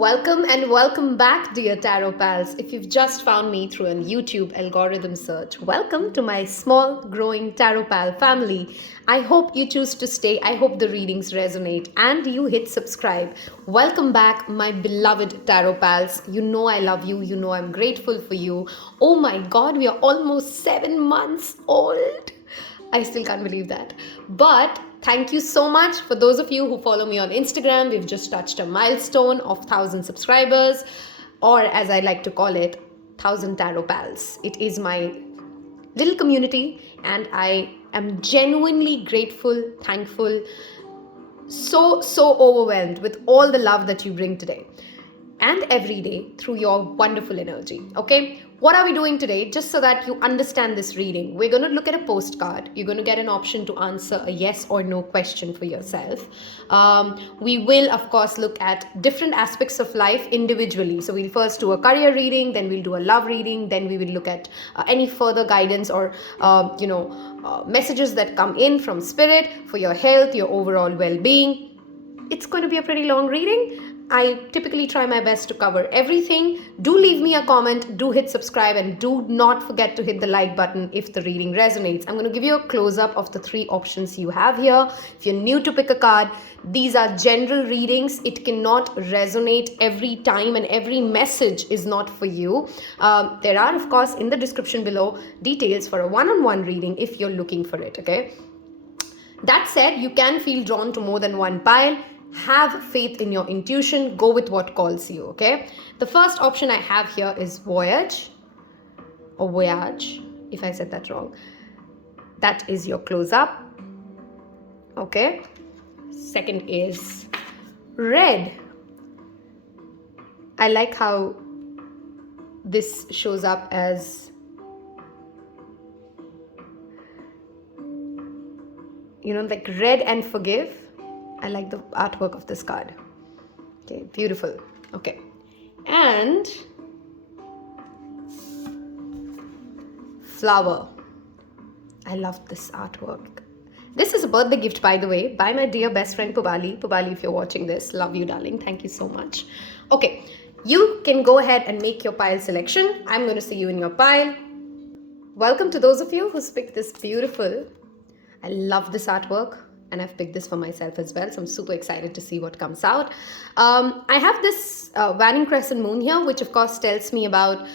Welcome and welcome back, dear Tarot Pals. If you've just found me through a YouTube algorithm search, welcome to my small, growing Tarot Pal family. I hope you choose to stay. I hope the readings resonate and you hit subscribe. Welcome back, my beloved Tarot Pals. You know I love you. You know I'm grateful for you. Oh my God, we are almost 7 months old. I still can't believe that. But thank you so much for those of you who follow me on Instagram. We've just touched a milestone of 1,000 subscribers, or as I like to call it, 1,000 Tarot Pals. It is my little community, and I am genuinely grateful, thankful, so overwhelmed with all the love that you bring today and every day through your wonderful energy. Okay, what are we doing today? Just so that you understand this reading, we're going to look at a postcard. You're going to get an option to answer a yes or no question for yourself. We will of course look at different aspects of life individually. So we'll first do a career reading, then we'll do a love reading, then we will look at any further guidance or messages that come in from spirit for your health, your overall well-being. It's going to be a pretty long reading. I typically try my best to cover everything. Do leave me a comment, do hit subscribe, and do not forget to hit the like button if the reading resonates. I'm going to give you a close-up of the 3 options you have here. If you're new to pick a card, these are general readings. It cannot resonate every time and every message is not for you. There are, of course, in the description below, details for a one-on-one reading if you're looking for it, okay? That said, you can feel drawn to more than one pile. Have faith in your intuition. Go with what calls you, okay? The first option I have here is Voyage or Voyage, if I said that wrong. That is your close-up, okay? Second is Red. I like how this shows up as, like red and forgive. I like the artwork of this card. Okay, beautiful. Okay. And Flower. I love this artwork. This is a birthday gift, by the way, by my dear best friend Pubali. Pubali, if you're watching this, love you, darling. Thank you so much. Okay, you can go ahead and make your pile selection. I'm going to see you in your pile. Welcome to those of you who's picked this beautiful. I love this artwork. And I've picked this for myself as well, so I'm super excited to see what comes out. I have this waning crescent moon here, which of course tells me about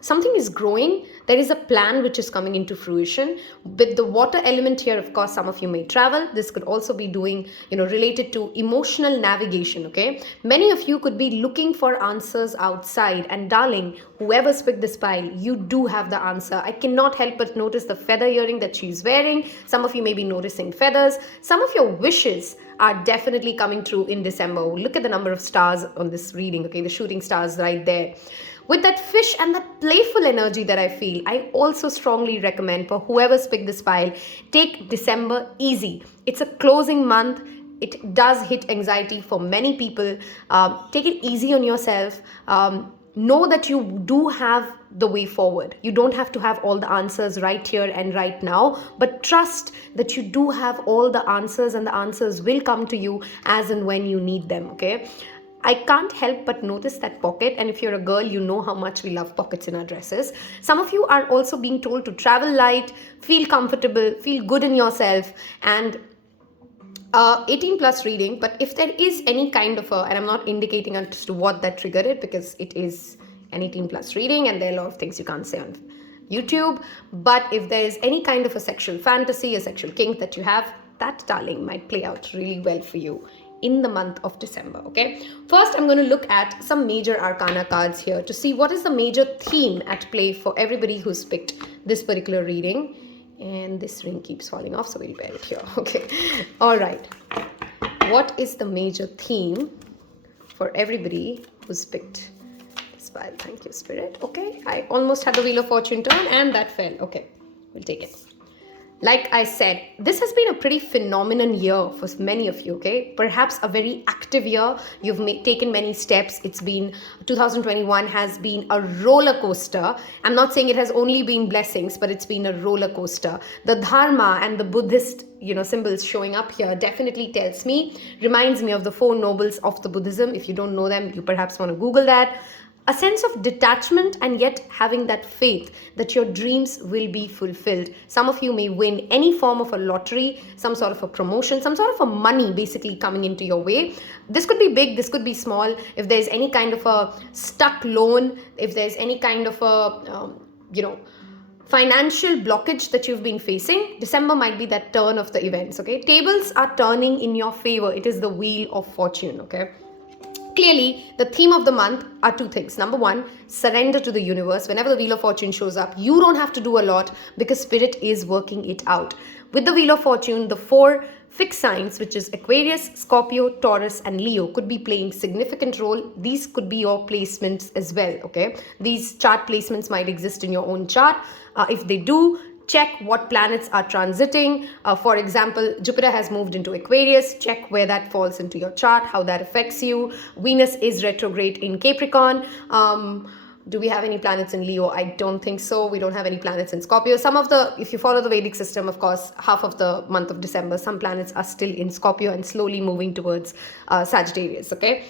something is growing. There is a plan which is coming into fruition. With the water element here, of course, some of you may travel. This could also be doing, related to emotional navigation, okay? Many of you could be looking for answers outside. And darling, whoever's picked this pile, you do have the answer. I cannot help but notice the feather earring that she's wearing. Some of you may be noticing feathers. Some of your wishes are definitely coming true in December. Look at the number of stars on this reading, okay? The shooting stars right there. With that fish and that playful energy that I feel, I also strongly recommend for whoever's picked this pile, take December easy. It's a closing month. It does hit anxiety for many people. Take it easy on yourself. Know that you do have the way forward. You don't have to have all the answers right here and right now, but trust that you do have all the answers, and the answers will come to you as and when you need them, okay? I can't help but notice that pocket, and if you're a girl, you know how much we love pockets in our dresses. Some of you are also being told to travel light, feel comfortable, feel good in yourself, and 18 plus reading. But if there is any kind of and I'm not indicating as to what that triggered it, because it is an 18 plus reading and there are a lot of things you can't say on YouTube, but if there is any kind of a sexual fantasy, a sexual kink that you have, that, darling, might play out really well for you in the month of December, okay? First, I'm going to look at some major arcana cards here to see what is the major theme at play for everybody who's picked this particular reading. And this ring keeps falling off, so we'll wear it here, okay? All right. What is the major theme for everybody who's picked this pile? Thank you, Spirit. Okay, I almost had the Wheel of Fortune turn and that fell. Okay, we'll take it. Like I said, this has been a pretty phenomenal year for many of you, okay? Perhaps a very active year. You've taken many steps. It's been 2021 has been a roller coaster. I'm not saying it has only been blessings, but it's been a roller coaster. The Dharma and the Buddhist, symbols showing up here definitely reminds me of the four nobles of the Buddhism. If you don't know them, you perhaps want to Google that. A sense of detachment and yet having that faith that your dreams will be fulfilled. Some of you may win any form of a lottery, some sort of a promotion, some sort of a money basically coming into your way. This could be big, this could be small. If there's any kind of a stuck loan, if there's any kind of a, financial blockage that you've been facing, December might be that turn of the events, okay? Tables are turning in your favor. It is the wheel of fortune, okay? Clearly, the theme of the month are two things. Number one, surrender to the universe. Whenever the Wheel of Fortune shows up, you don't have to do a lot because Spirit is working it out. With the Wheel of Fortune, the four fixed signs, which is Aquarius, Scorpio, Taurus, and Leo, could be playing significant role. These could be your placements as well, okay? These chart placements might exist in your own chart. If they do, check what planets are transiting. For example, Jupiter has moved into Aquarius. Check where that falls into your chart, how that affects you. Venus is retrograde in Capricorn. Do we have any planets in Leo? I don't think so. We don't have any planets in Scorpio. If you follow the Vedic system, of course, half of the month of December, some planets are still in Scorpio and slowly moving towards Sagittarius, okay?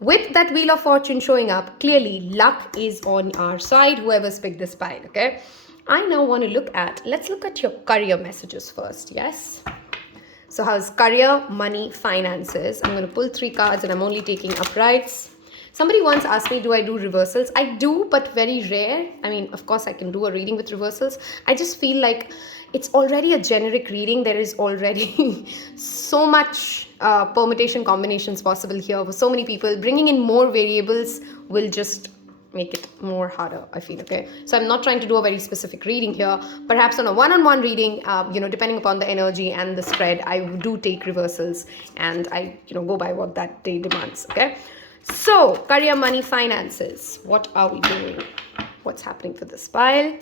With that Wheel of Fortune showing up, clearly luck is on our side, whoever's picked this pile, okay? I now want to let's look at your career messages first, yes? So how's career, money, finances? I'm going to pull 3 cards and I'm only taking uprights. Somebody once asked me, do I do reversals? I do, but very rare. I mean, of course, I can do a reading with reversals. I just feel like it's already a generic reading. There is already so much permutation combinations possible here for so many people. Bringing in more variables will just make it more harder, I feel, okay? So I'm not trying to do a very specific reading here. Perhaps on a one-on-one reading, depending upon the energy and the spread, I do take reversals and I, go by what that day demands, okay? So, career, money, finances. What are we doing? What's happening for this pile?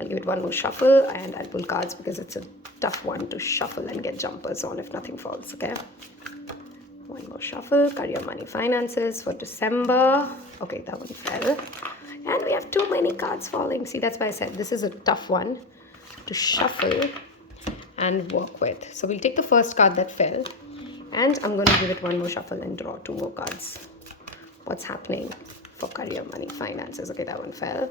I'll give it one more shuffle and I'll pull cards because it's a tough one to shuffle and get jumpers on if nothing falls, okay? One more shuffle. Career, money, finances for December. Okay, that one fell. And we have too many cards falling. See, that's why I said this is a tough one to shuffle and work with. So we'll take the first card that fell. And I'm going to give it one more shuffle and draw 2 more cards. What's happening for career, money, finances? Okay, that one fell.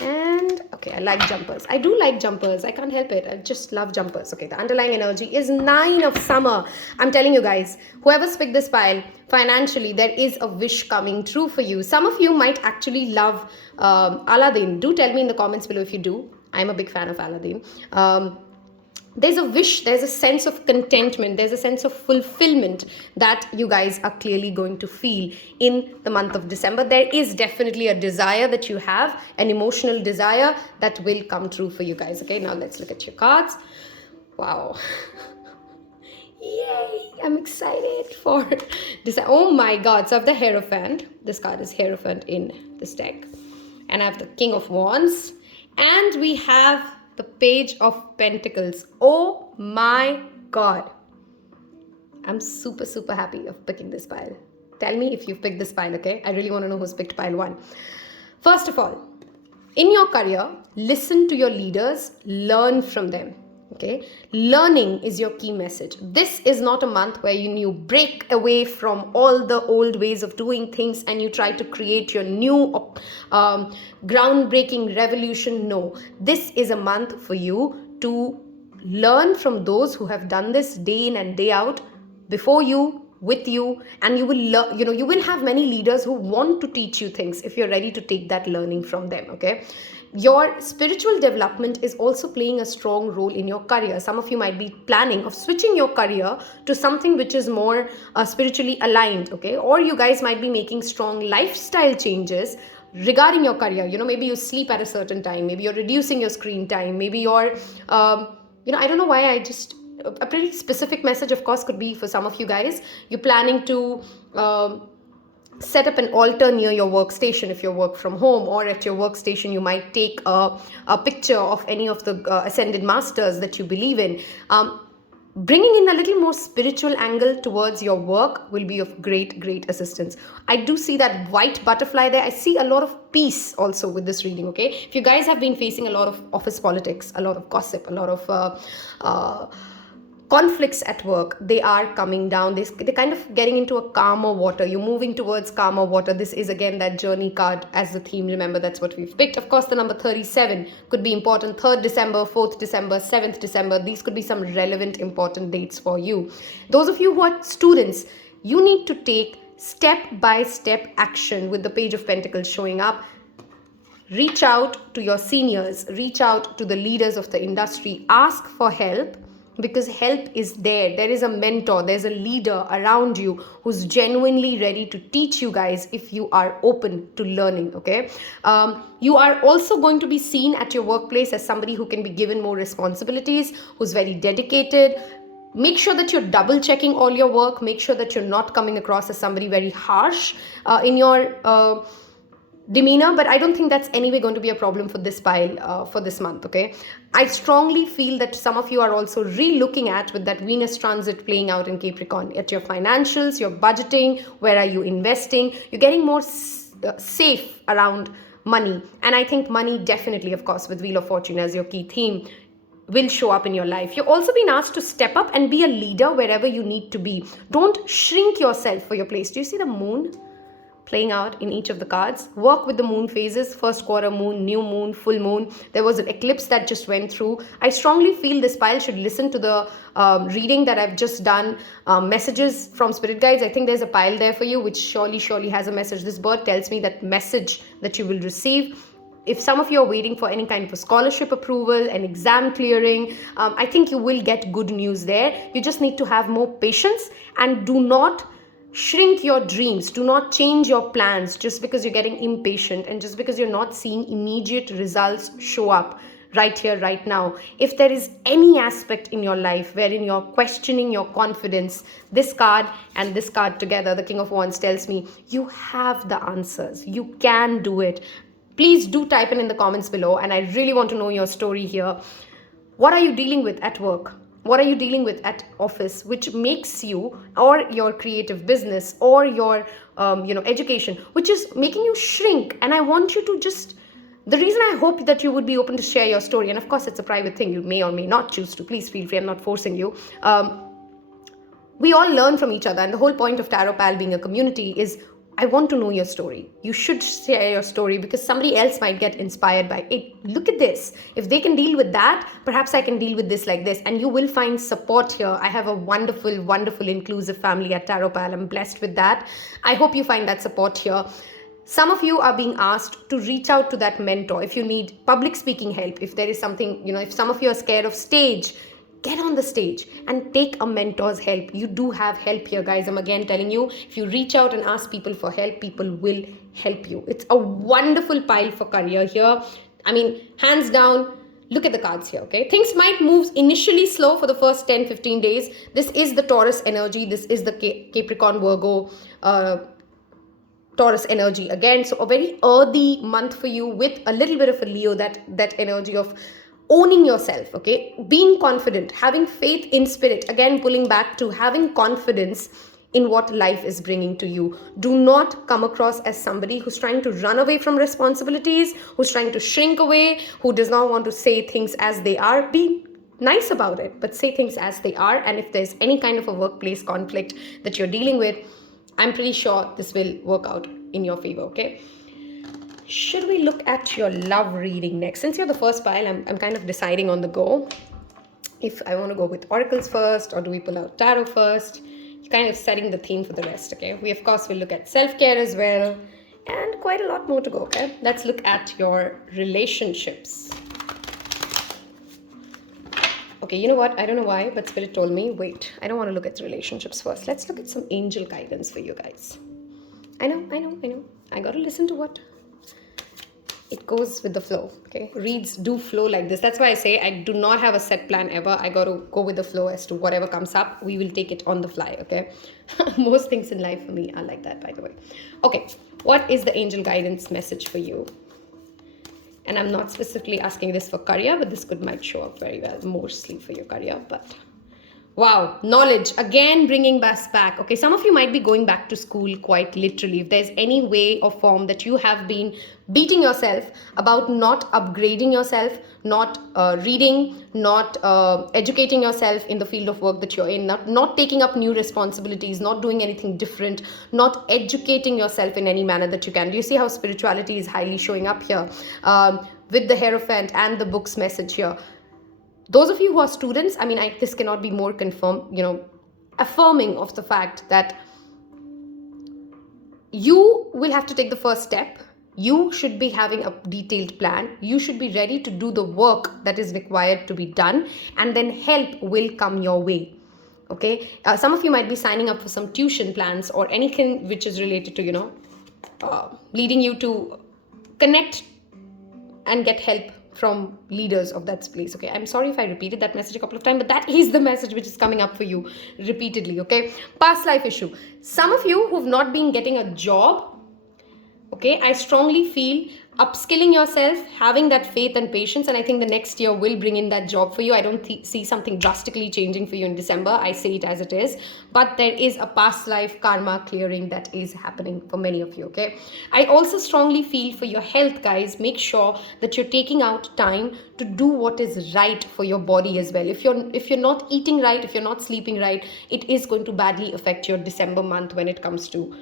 And, okay, I like jumpers. I do like jumpers. I can't help it. I just love jumpers. Okay, the underlying energy is 9 of summer. I'm telling you guys, whoever's picked this pile, financially, there is a wish coming true for you. Some of you might actually love Aladdin. Do tell me in the comments below if you do. I'm a big fan of Aladdin. There's a wish, there's a sense of contentment, there's a sense of fulfillment that you guys are clearly going to feel in the month of December. There is definitely a desire that you have, an emotional desire that will come true for you guys. Okay, now let's look at your cards. Wow. Yay, I'm excited for this. Oh my God. So I have the Hierophant. This card is Hierophant in this deck. And I have the King of Wands. And we have the Page of Pentacles. Oh my God. I'm super, super happy of picking this pile. Tell me if you've picked this pile, okay? I really want to know who's picked pile 1. First of all, in your career, listen to your leaders, learn from them. Okay, learning is your key message. This is not a month where you break away from all the old ways of doing things and you try to create your new groundbreaking revolution. No, this is a month for you to learn from those who have done this day in and day out before you, with you, and you will you will have many leaders who want to teach you things if you're ready to take that learning from them. Okay, your spiritual development is also playing a strong role in your career. Some of you might be planning of switching your career to something which is more spiritually aligned, okay? Or you guys might be making strong lifestyle changes regarding your career. Maybe you sleep at a certain time, maybe you're reducing your screen time, maybe you're I don't know why a pretty specific message, of course, could be for some of you guys. You're planning to set up an altar near your workstation if you work from home, or at your workstation you might take a picture of any of the ascended masters that you believe in. Bringing in a little more spiritual angle towards your work will be of great assistance. I do see that white butterfly there. I see a lot of peace also with this reading, okay? If you guys have been facing a lot of office politics, a lot of gossip, a lot of conflicts at work, they are coming down. They're kind of getting into a calmer water. You're moving towards calmer water. This is again that journey card as the theme. Remember, that's what we've picked. Of course, the number 37 could be important. 3rd December, 4th December, 7th December. These could be some relevant, important dates for you. Those of you who are students, you need to take step-by-step action with the Page of Pentacles showing up. Reach out to your seniors. Reach out to the leaders of the industry. Ask for help, because help is there. There is a mentor, there's a leader around you who's genuinely ready to teach you guys if you are open to learning, okay? You are also going to be seen at your workplace as somebody who can be given more responsibilities, who's very dedicated. Make sure that you're double checking all your work. Make sure that you're not coming across as somebody very harsh in your demeanor, but I don't think that's anyway going to be a problem for this pile for this month, okay? I strongly feel that some of you are also re-looking at, with that Venus transit playing out in Capricorn, at your financials, your budgeting, where are you investing? You're getting more safe around money. And I think money definitely, of course, with Wheel of Fortune as your key theme, will show up in your life. You're also being asked to step up and be a leader wherever you need to be. Don't shrink yourself for your place. Do you see the moon playing out in each of the cards? Work with the moon phases, first quarter moon, new moon, full moon. There was an eclipse that just went through. I strongly feel this pile should listen to the reading that I've just done, messages from spirit guides. I think there's a pile there for you, which surely has a message. This bird tells me that message that you will receive. If some of you are waiting for any kind of a scholarship approval, an exam clearing, I think you will get good news there. You just need to have more patience, and do not shrink your dreams. Do not change your plans just because you're getting impatient and just because you're not seeing immediate results show up right here, right now. If there is any aspect in your life wherein you're questioning your confidence, this card and this card together, the King of Wands, tells me you have the answers. You can do it. Please do type in the comments below, and I really want to know your story here. What are you dealing with at work? What are you dealing with at office, which makes you, or your creative business, or your education, which is making you shrink? And I want you to just, the reason I hope that you would be open to share your story, and of course it's a private thing, you may or may not choose to, please feel free, I'm not forcing you. We all learn from each other, and the whole point of Taropal being a community is, I want to know your story. You should share your story, because somebody else might get inspired by it. Look at this. If they can deal with that, perhaps I can deal with this like this. And you will find support here. I have a wonderful, inclusive family at Taropal. I'm blessed with that. I hope you find that support here. Some of you are being asked to reach out to that mentor. If you need public speaking help, if there is something, if some of you are scared of stage, get on the stage and take a mentor's help. You do have help here, guys. I'm again telling you, if you reach out and ask people for help, people will help you. It's a wonderful pile for career here. I mean, hands down, look at the cards here, okay? Things might move initially slow for the first 10-15 days. This is the Taurus energy. This is the Capricorn, Virgo, Taurus energy again. So a very earthy month for you, with a little bit of a Leo, that energy of owning yourself, okay? Being confident, having faith in spirit. Again, pulling back to having confidence in what life is bringing to you. Do not come across as somebody who's trying to run away from responsibilities, who's trying to shrink away, who does not want to say things as they are. Be nice about it, but say things as they are. And if there's any kind of a workplace conflict that you're dealing with, I'm pretty sure this will work out in your favor, okay? Should we look at your love reading next? Since you're the first pile, I'm kind of deciding on the go if I want to go with oracles first, or do we pull out tarot first. You're kind of setting the theme for the rest, okay? We, of course, will look at self-care as well, and quite a lot more to go, okay? Let's look at your relationships. Okay, you know what? I don't know why, but Spirit told me, wait, I don't want to look at relationships first. Let's look at some angel guidance for you guys. I know. I got to listen to what it goes with the flow. Okay, reads do flow like this. That's why I say I do not have a set plan ever. I got to go with the flow as to whatever comes up. We will take it on the fly. Okay, most things in life for me are like that, by the way. Okay, what is the angel guidance message for you? And I'm not specifically asking this for career, but this might show up very well, mostly for your career. But wow, knowledge, again bringing us back. Okay, some of you might be going back to school quite literally. If there's any way or form that you have been beating yourself about not upgrading yourself, not reading, not educating yourself in the field of work that you're in, not taking up new responsibilities, not doing anything different, not educating yourself in any manner that you can. Do you see how spirituality is highly showing up here? With the Hierophant and the book's message here. Those of you who are students, I mean, this cannot be more affirming of the fact that you will have to take the first step. You should be having a detailed plan. You should be ready to do the work that is required to be done, and then help will come your way. Okay, some of you might be signing up for some tuition plans or anything which is related to, leading you to connect and get help from leaders of that place. Okay, I'm sorry if I repeated that message a couple of times, but that is the message which is coming up for you repeatedly. Okay, past life issue. Some of you who've not been getting a job, okay, I strongly feel upskilling yourself, having that faith and patience, and I think the next year will bring in that job for you. I don't see something drastically changing for you in December. I say it as it is, but there is a past life karma clearing that is happening for many of you. Okay, I also strongly feel for your health, guys, make sure that you're taking out time to do what is right for your body as well. If you're not eating right, if you're not sleeping right, it is going to badly affect your December month when it comes to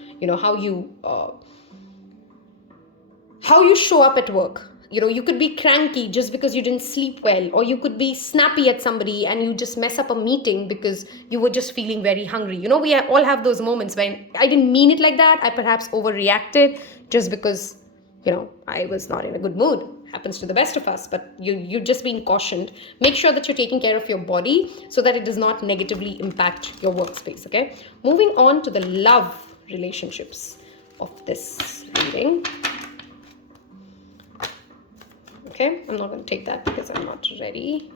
how you show up at work. You could be cranky just because you didn't sleep well, or you could be snappy at somebody and you just mess up a meeting because you were just feeling very hungry. We all have those moments when I didn't mean it like that. I perhaps overreacted just because, I was not in a good mood. Happens to the best of us, but you're just being cautioned. Make sure that you're taking care of your body so that it does not negatively impact your workspace. Okay, moving on to the love relationships of this reading. Okay, I'm not going to take that because I'm not ready.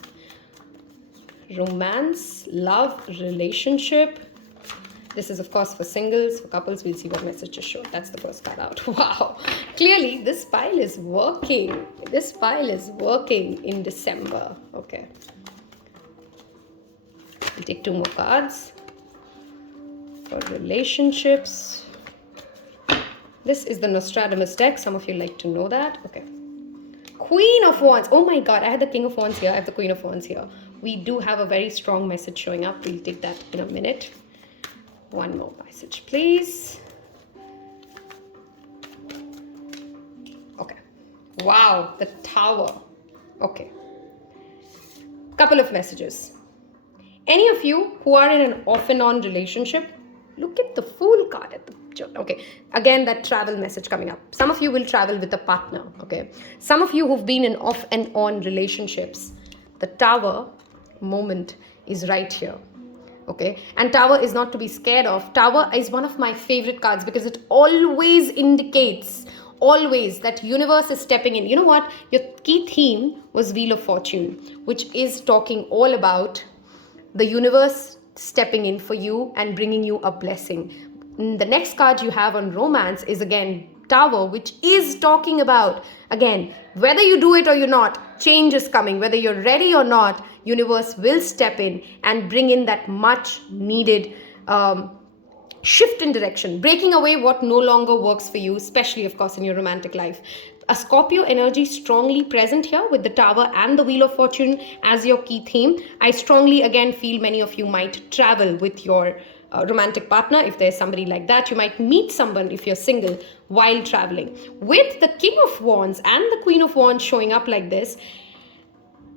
Romance, love, relationship. This is, of course, for singles. For couples, we'll see what message is shown. That's the first card out. Wow. Clearly, this pile is working. This pile is working in December. Okay. We'll take 2 more cards for relationships. This is the Nostradamus deck. Some of you like to know that. Okay. Queen of Wands. Oh my God, I had the King of Wands here. I have the Queen of Wands here. We do have a very strong message showing up. We'll take that in a minute. 1 more message, please. Okay. Wow, the Tower. Okay. Couple of messages. Any of you who are in an off and on relationship, look at the Fool card at the okay, again that travel message coming up. Some of you will travel with a partner. Okay, some of you who've been in off and on relationships, the Tower moment is right here. Okay, and Tower is not to be scared of. Tower is one of my favorite cards because it always indicates that universe is stepping in. You know what, your key theme was Wheel of Fortune, which is talking all about the universe stepping in for you and bringing you a blessing. The next card you have on romance is again Tower, which is talking about, again, whether you do it or you're not, change is coming. Whether you're ready or not, universe will step in and bring in that much needed shift in direction, breaking away what no longer works for you, especially, of course, in your romantic life. A Scorpio energy strongly present here with the Tower and the Wheel of Fortune as your key theme. I strongly, again, feel many of you might travel with your romantic partner. If there's somebody like that, you might meet someone if you're single while traveling. With the King of Wands and the Queen of Wands showing up like this,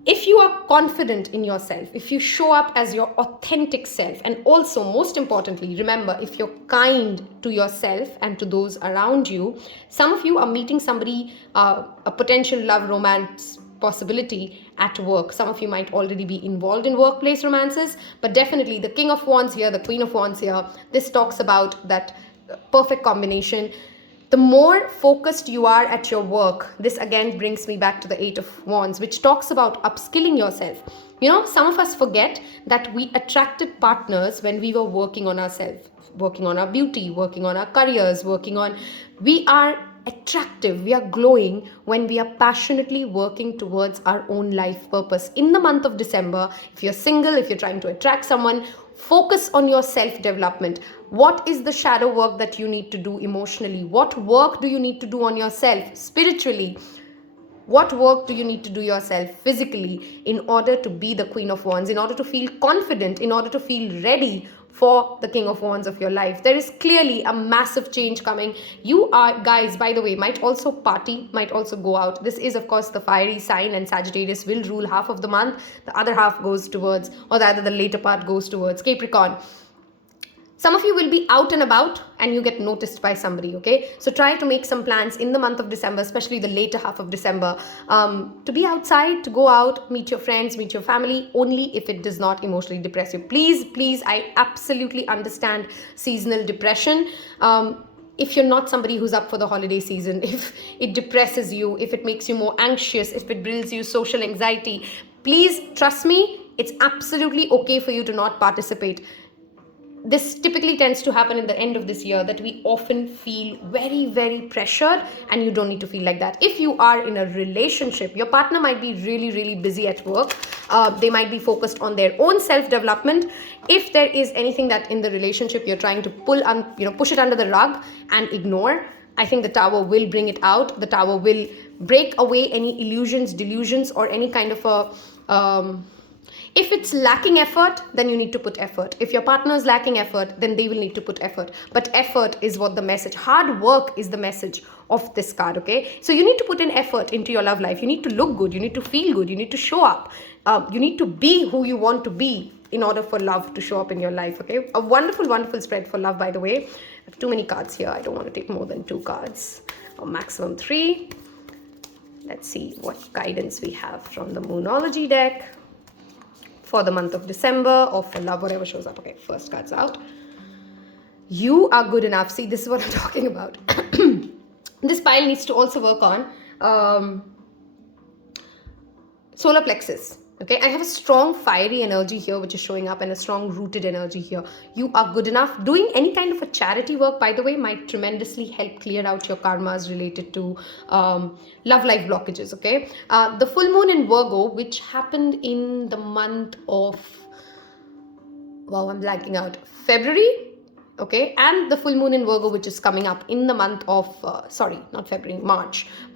if you are confident in yourself, if you show up as your authentic self, and also most importantly, remember, if you're kind to yourself and to those around you, some of you are meeting somebody, a potential love romance possibility at work. Some of you might already be involved in workplace romances, but definitely the King of Wands here, the Queen of Wands here, this talks about that perfect combination. The more focused you are at your work, this again brings me back to the Eight of Wands, which talks about upskilling yourself. You know, some of us forget that we attracted partners when we were working on ourselves, working on our beauty, working on our careers, we are attractive, we are glowing when we are passionately working towards our own life purpose. In the month of December, if you're single, if you're trying to attract someone, focus on your self-development. What is the shadow work that you need to do emotionally? What work do you need to do on yourself spiritually? What work do you need to do yourself physically in order to be the Queen of Wands, in order to feel confident, in order to feel ready for the King of Wands of your life? There is clearly a massive change coming. You are, guys, by the way, might also party, might also go out. This is, of course, the fiery sign, and Sagittarius will rule half of the month. The other half goes towards, or rather the later part goes towards Capricorn. Some of you will be out and about and you get noticed by somebody, okay? So try to make some plans in the month of December, especially the later half of December, to be outside, to go out, meet your friends, meet your family, only if it does not emotionally depress you. Please, I absolutely understand seasonal depression. If you're not somebody who's up for the holiday season, if it depresses you, if it makes you more anxious, if it builds you social anxiety, please trust me, it's absolutely okay for you to not participate. This typically tends to happen in the end of this year, that we often feel very, very pressured, and you don't need to feel like that. If you are in a relationship, your partner might be really, really busy at work. They might be focused on their own self-development. If there is anything that in the relationship you're trying to push it under the rug and ignore, I think the Tower will bring it out. The Tower will break away any illusions, delusions, or any kind of a... if it's lacking effort, then you need to put effort. If your partner is lacking effort, then they will need to put effort. But effort is what the message, hard work is the message of this card, okay? So you need to put in effort into your love life. You need to look good. You need to feel good. You need to show up. You need to be who you want to be in order for love to show up in your life, okay? A wonderful, wonderful spread for love, by the way. I have too many cards here. I don't want to take more than 2 cards, or maximum 3. Let's see what guidance we have from the Moonology deck for the month of December, or for love, whatever shows up. Okay, first card's out. You are good enough. See, this is what I'm talking about. This pile needs to also work on solar plexus. Okay, I have a strong fiery energy here which is showing up, and a strong rooted energy here. You are good enough. Doing any kind of a charity work, by the way, might tremendously help clear out your karmas related to love life blockages, okay? The full moon in Virgo, which happened in the month of, wow, I'm blanking out, February? Okay, and the full moon in Virgo, which is coming up in the month of,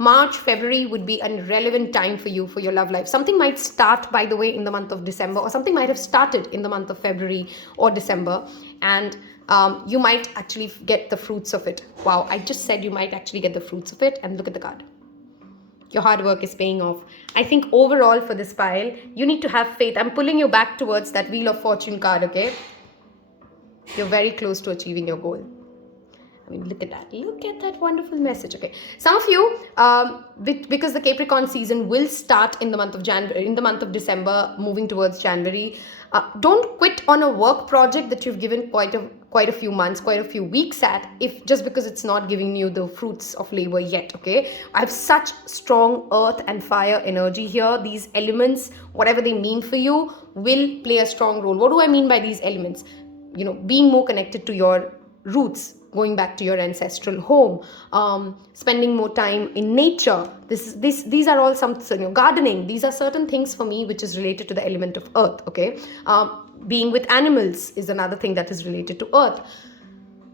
March, February would be a relevant time for you, for your love life. Something might start, by the way, in the month of December, or something might have started in the month of February or December, and you might actually get the fruits of it. Wow, I just said you might actually get the fruits of it, and look at the card. Your hard work is paying off. I think overall for this pile, you need to have faith. I'm pulling you back towards that Wheel of Fortune card, okay? You're very close to achieving your goal. I mean, look at that. Look at that wonderful message. Okay. Some of you, because the Capricorn season will start in the month of January, in the month of December, moving towards January. Don't quit on a work project that you've given quite a few months, quite a few weeks at, if just because it's not giving you the fruits of labor yet, okay? I have such strong earth and fire energy here. These elements, whatever they mean for you, will play a strong role. What do I mean by these elements? You know, being more connected to your roots, going back to your ancestral home, spending more time in nature. These are all some, gardening. These are certain things for me which is related to the element of earth, okay? Being with animals is another thing that is related to earth.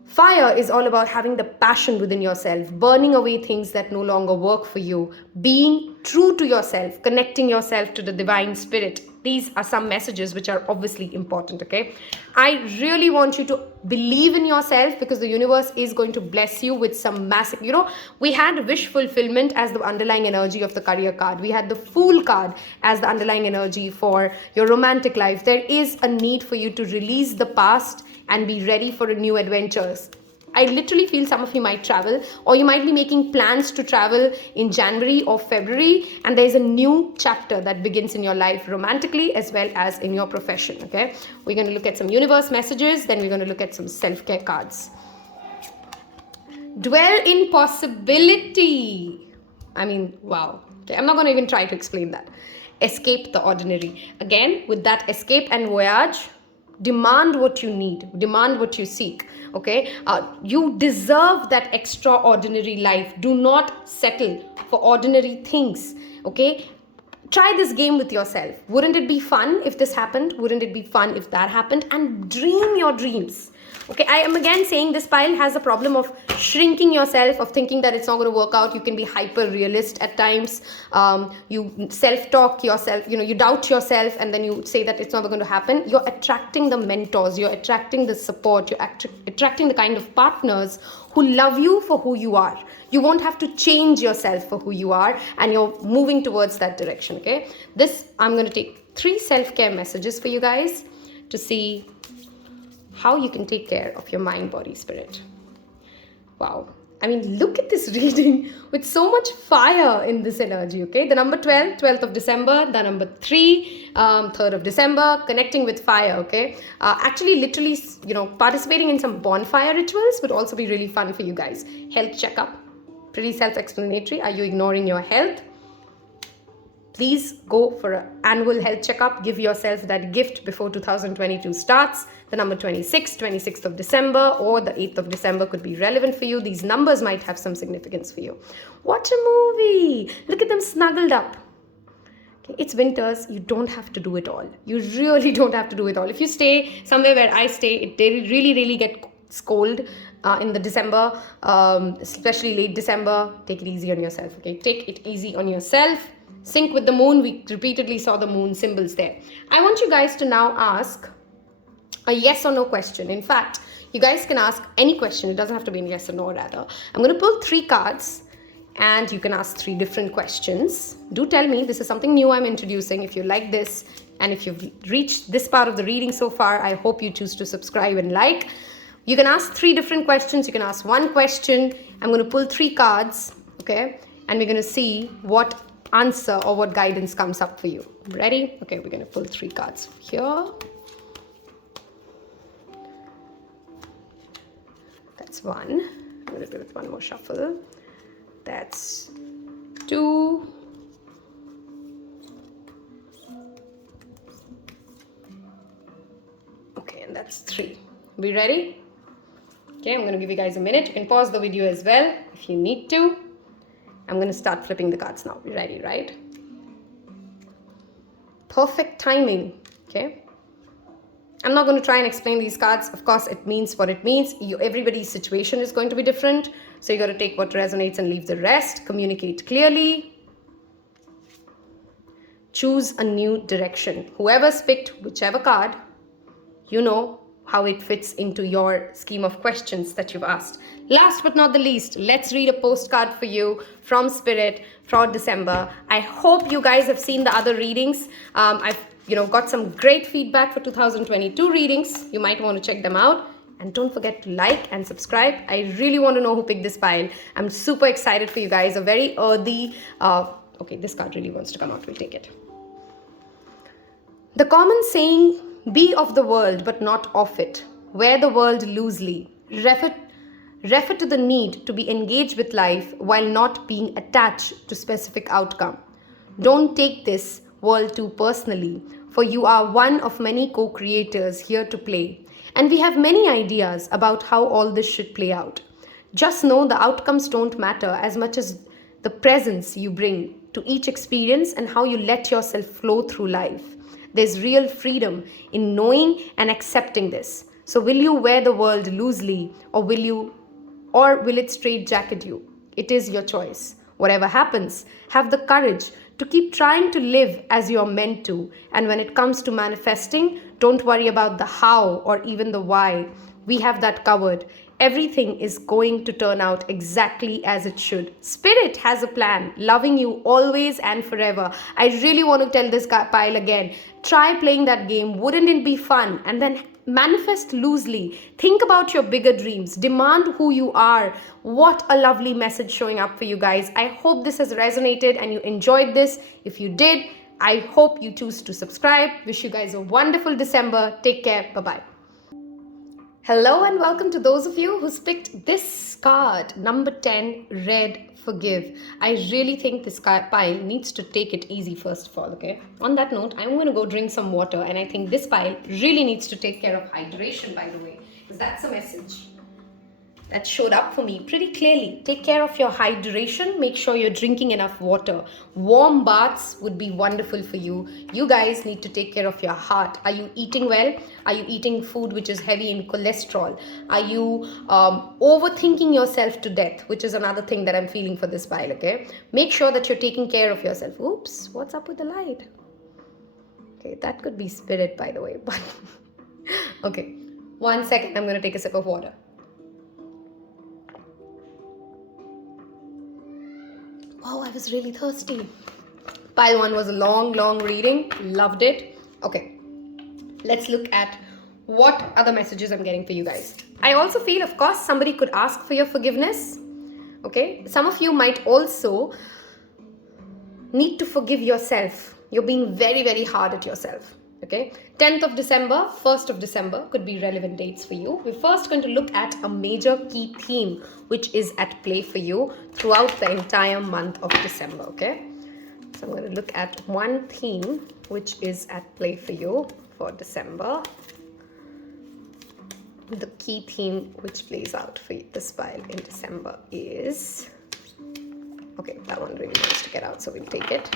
Fire is all about having the passion within yourself, burning away things that no longer work for you, being true to yourself, connecting yourself to the divine spirit. These are some messages which are obviously important, okay? I really want you to believe in yourself, because the universe is going to bless you with some massive, we had wish fulfillment as the underlying energy of the career card. We had the Fool card as the underlying energy for your romantic life. There is a need for you to release the past and be ready for new adventures. I literally feel some of you might travel, or you might be making plans to travel in January or February, and there's a new chapter that begins in your life, romantically as well as in your profession, okay? We're going to look at some universe messages, then we're going to look at some self-care cards. Dwell in possibility. I mean, wow. Okay, I'm not going to even try to explain that. Escape the ordinary. Again, with that escape and voyage, demand what you need, demand what you seek. Okay, you deserve that extraordinary life. Do not settle for ordinary things. Okay, try this game with yourself. Wouldn't it be fun if this happened? Wouldn't it be fun if that happened? And dream your dreams. Okay, I am again saying this pile has a problem of shrinking yourself, of thinking that it's not going to work out. You can be hyper realist at times. You self-talk yourself, you doubt yourself, and then you say that it's never going to happen. You're attracting the mentors, you're attracting the support, you're attracting the kind of partners who love you for who you are. You won't have to change yourself for who you are, and you're moving towards that direction. Okay, this I'm going to take 3 self-care messages for you guys to see how you can take care of your mind, body, spirit. Wow. I mean, look at this reading with so much fire in this energy, okay? The number 12, 12th of December, the number 3, 3rd of December, connecting with fire, okay? Actually, literally, participating in some bonfire rituals would also be really fun for you guys. Health checkup, pretty self-explanatory. Are you ignoring your health? Please go for an annual health checkup. Give yourself that gift before 2022 starts. The number 26, 26th of December or the 8th of December could be relevant for you. These numbers might have some significance for you. Watch a movie. Look at them snuggled up. Okay, it's winters. You don't have to do it all. You really don't have to do it all. If you stay somewhere where I stay, they really, really get cold in the December, especially late December. Take it easy on yourself. Okay, take it easy on yourself. Sync with the moon. We repeatedly saw the moon symbols there. I want you guys to now ask a yes or no question. In fact, you guys can ask any question. It doesn't have to be a yes or no, rather. I'm going to pull 3 cards and you can ask 3 different questions. Do tell me, this is something new I'm introducing. If you like this and if you've reached this part of the reading so far, I hope you choose to subscribe and like. You can ask 3 different questions. You can ask 1 question. I'm going to pull 3 cards, okay? And we're going to see what answer or what guidance comes up for you. Ready? Okay, we're going to pull 3 cards here. That's 1. I'm going to do it with 1 more shuffle. That's 2. Okay, and that's 3. We ready? Okay, I'm going to give you guys a minute. You can pause the video as well if you need to. I'm going to start flipping the cards now. You ready, right? Perfect timing, okay? I'm not going to try and explain these cards. Of course, it means what it means. Everybody's situation is going to be different. So you got to take what resonates and leave the rest. Communicate clearly. Choose a new direction. Whoever's picked whichever card, you know how it fits into your scheme of questions that you've asked. Last but not the least, let's read a postcard for you from Spirit for December. I hope you guys have seen the other readings. I've got some great feedback for 2022 readings. You might want to check them out. And don't forget to like and subscribe. I really want to know who picked this pile. I'm super excited for you guys. A very earthy... okay, this card really wants to come out. We'll take it. The common saying, be of the world but not of it. Wear the world loosely. Refer to the need to be engaged with life while not being attached to specific outcome. Don't take this world too personally, for you are one of many co-creators here to play. And we have many ideas about how all this should play out. Just know the outcomes don't matter as much as the presence you bring to each experience and how you let yourself flow through life. There's real freedom in knowing and accepting this. So will you wear the world loosely or will it straitjacket you? It is your choice. Whatever happens, have the courage to keep trying to live as you're meant to. And when it comes to manifesting, don't worry about the how or even the why. We have that covered. Everything is going to turn out exactly as it should. Spirit has a plan, loving you always and forever. I really want to tell this pile again. Try playing that game. Wouldn't it be fun? And then manifest loosely. Think about your bigger dreams. Demand who you are. What a lovely message showing up for you guys. I hope this has resonated and you enjoyed this. If you did, I hope you choose to subscribe. Wish you guys a wonderful December. Take care. Bye-bye. Hello and welcome to those of you who's picked this card, number 10, Red Forgive. I really think this pile needs to take it easy first of all, okay? On that note, I'm going to go drink some water, and I think this pile really needs to take care of hydration, by the way, because that's a message that showed up for me pretty clearly. Take care of your hydration. Make sure you're drinking enough water. Warm baths would be wonderful for you. You guys need to take care of your heart. Are you eating well? Are you eating food which is heavy in cholesterol? Are you overthinking yourself to death, which is another thing that I'm feeling for this pile, okay? Make sure that you're taking care of yourself. Oops, what's up with the light? Okay, that could be spirit, by the way, but okay. 1 second, I'm going to take a sip of water. Oh, I was really thirsty. Pile 1 was a long reading. Loved it. Okay, let's look at what other messages I'm getting for you guys. I also feel, of course, somebody could ask for your forgiveness. Okay, some of you might also need to forgive yourself. You're being very hard at yourself. Okay, 10th of December, 1st of December could be relevant dates for you. We're first going to look at a major key theme which is at play for you throughout the entire month of December. Okay, so I'm going to look at one theme which is at play for you for December. The key theme which plays out for this pile in December is, okay, that one really wants to get out, so we'll take it.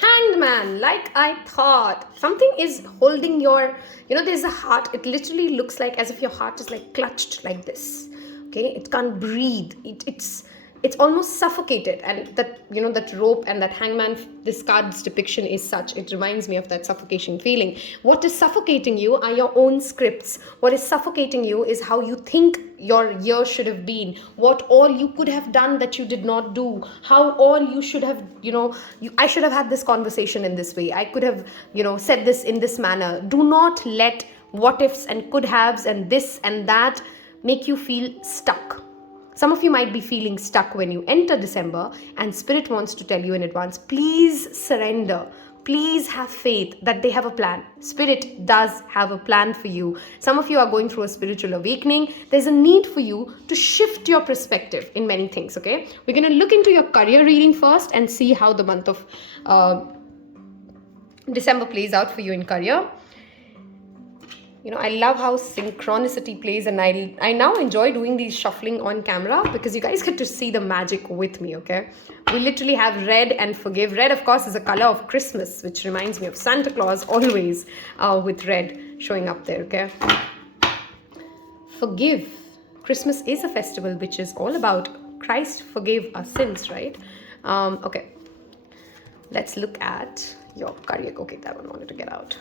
Hanged Man, like I thought. Something is holding your, there's a heart. It literally looks like as if your heart is like clutched like this. Okay, it can't breathe. It's almost suffocated, and that that rope and that hangman, this card's depiction is such. It reminds me of that suffocation feeling. What is suffocating you are your own scripts. What is suffocating you is how you think your year should have been, what all you could have done that you did not do, how all you should have, I should have had this conversation in this way, I could have, said this in this manner. Do not let what ifs and could haves and this and that make you feel stuck. Some of you might be feeling stuck when you enter December, and Spirit wants to tell you in advance, please surrender. Please have faith that they have a plan. Spirit does have a plan for you. Some of you are going through a spiritual awakening. There's a need for you to shift your perspective in many things, okay? We're going to look into your career reading first and see how the month of December plays out for you in career. I love how synchronicity plays, and I now enjoy doing these shuffling on camera because you guys get to see the magic with me, okay? We literally have red and forgive. Red, of course, is a color of Christmas, which reminds me of Santa Claus always with red showing up there, okay? Forgive. Christmas is a festival which is all about Christ forgave our sins, right? Okay. Let's look at your career. Okay, that one wanted to get out.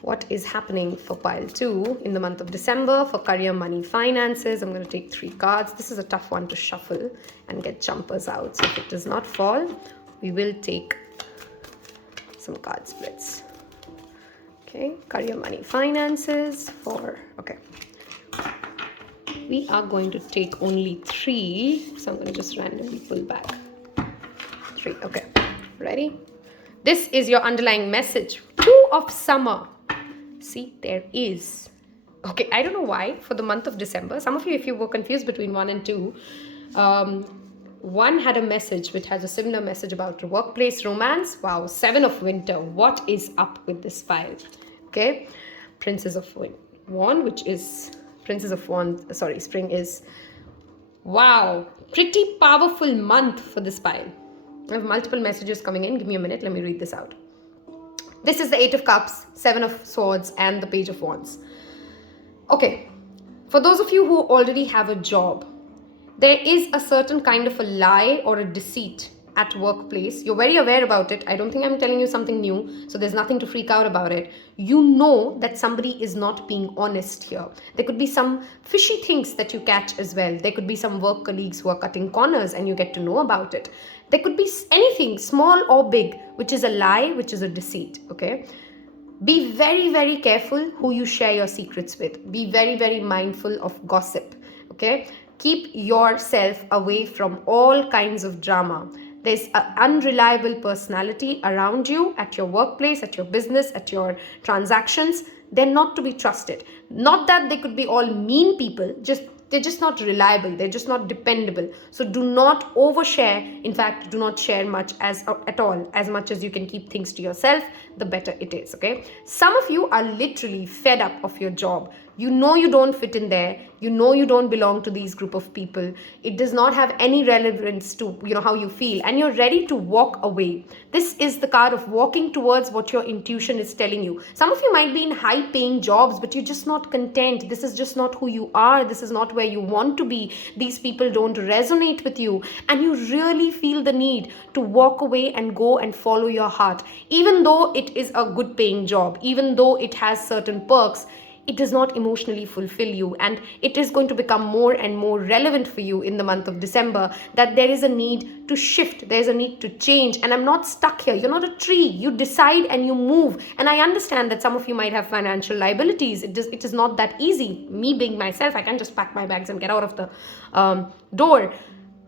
What is happening for pile 2 in the month of December for career, money, finances? I'm going to take 3 cards. This is a tough one to shuffle and get jumpers out. So if it does not fall, we will take some card splits. Okay, career, money, finances for, okay. We are going to take only 3. So I'm going to just randomly pull back. 3, okay. Ready? This is your underlying message. 2 of summer. See, there is. Okay, I don't know why for the month of December. Some of you, if you were confused between 1 and 2, 1 had a message which has a similar message about workplace romance. Wow, 7 of winter. What is up with this pile? Okay, Princess of Wand, which is Princess of Wand. Sorry, spring is. Wow, pretty powerful month for this pile. I have multiple messages coming in. Give me a minute. Let me read this out. This is the 8 of Cups, 7 of Swords, and the Page of Wands. Okay, for those of you who already have a job, there is a certain kind of a lie or a deceit at workplace. You're very aware about it. I don't think I'm telling you something new, so there's nothing to freak out about it. You know that somebody is not being honest here. There could be some fishy things that you catch as well. There could be some work colleagues who are cutting corners and you get to know about it. There could be anything, small or big, which is a lie, which is a deceit, okay? Be very careful who you share your secrets with. Be very mindful of gossip, okay? Keep yourself away from all kinds of drama. There's an unreliable personality around you, at your workplace, at your business, at your transactions. They're not to be trusted. Not that they could be all mean people, they're just not reliable, they're just not dependable. So do not overshare. In fact, do not share much at all. As much as you can keep things to yourself, the better it is. Okay, some of you are literally fed up of your job. You know you don't fit in there. You know you don't belong to these group of people. It does not have any relevance to how you feel, and you're ready to walk away. This is the card of walking towards what your intuition is telling you. Some of you might be in high paying jobs, but you're just not content. This is just not who you are. This is not where you want to be. These people don't resonate with you, and you really feel the need to walk away and go and follow your heart. Even though it is a good paying job, even though it has certain perks, it does not emotionally fulfill you, and it is going to become more and more relevant for you in the month of December that there is a need to shift, there is a need to change. And I'm not stuck here. You're not a tree. You decide and you move. And I understand that some of you might have financial liabilities. It is not that easy. Me being myself, I can't just pack my bags and get out of the door.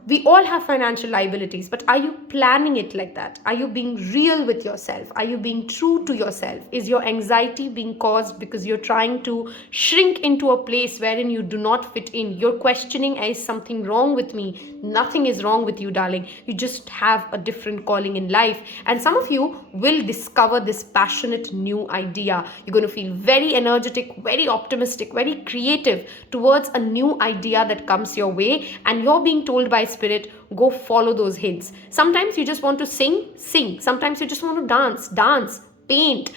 We all have financial liabilities, but are you planning it like that? Are you being real with yourself? Are you being true to yourself? Is your anxiety being caused because you're trying to shrink into a place wherein you do not fit in? You're questioning, is something wrong with me? Nothing is wrong with you, darling. You just have a different calling in life. And some of you will discover this passionate new idea. You're going to feel very energetic, very optimistic, very creative towards a new idea that comes your way. And you're being told by Spirit, go follow those hints. Sometimes you just want to sing. Sometimes you just want to dance, paint.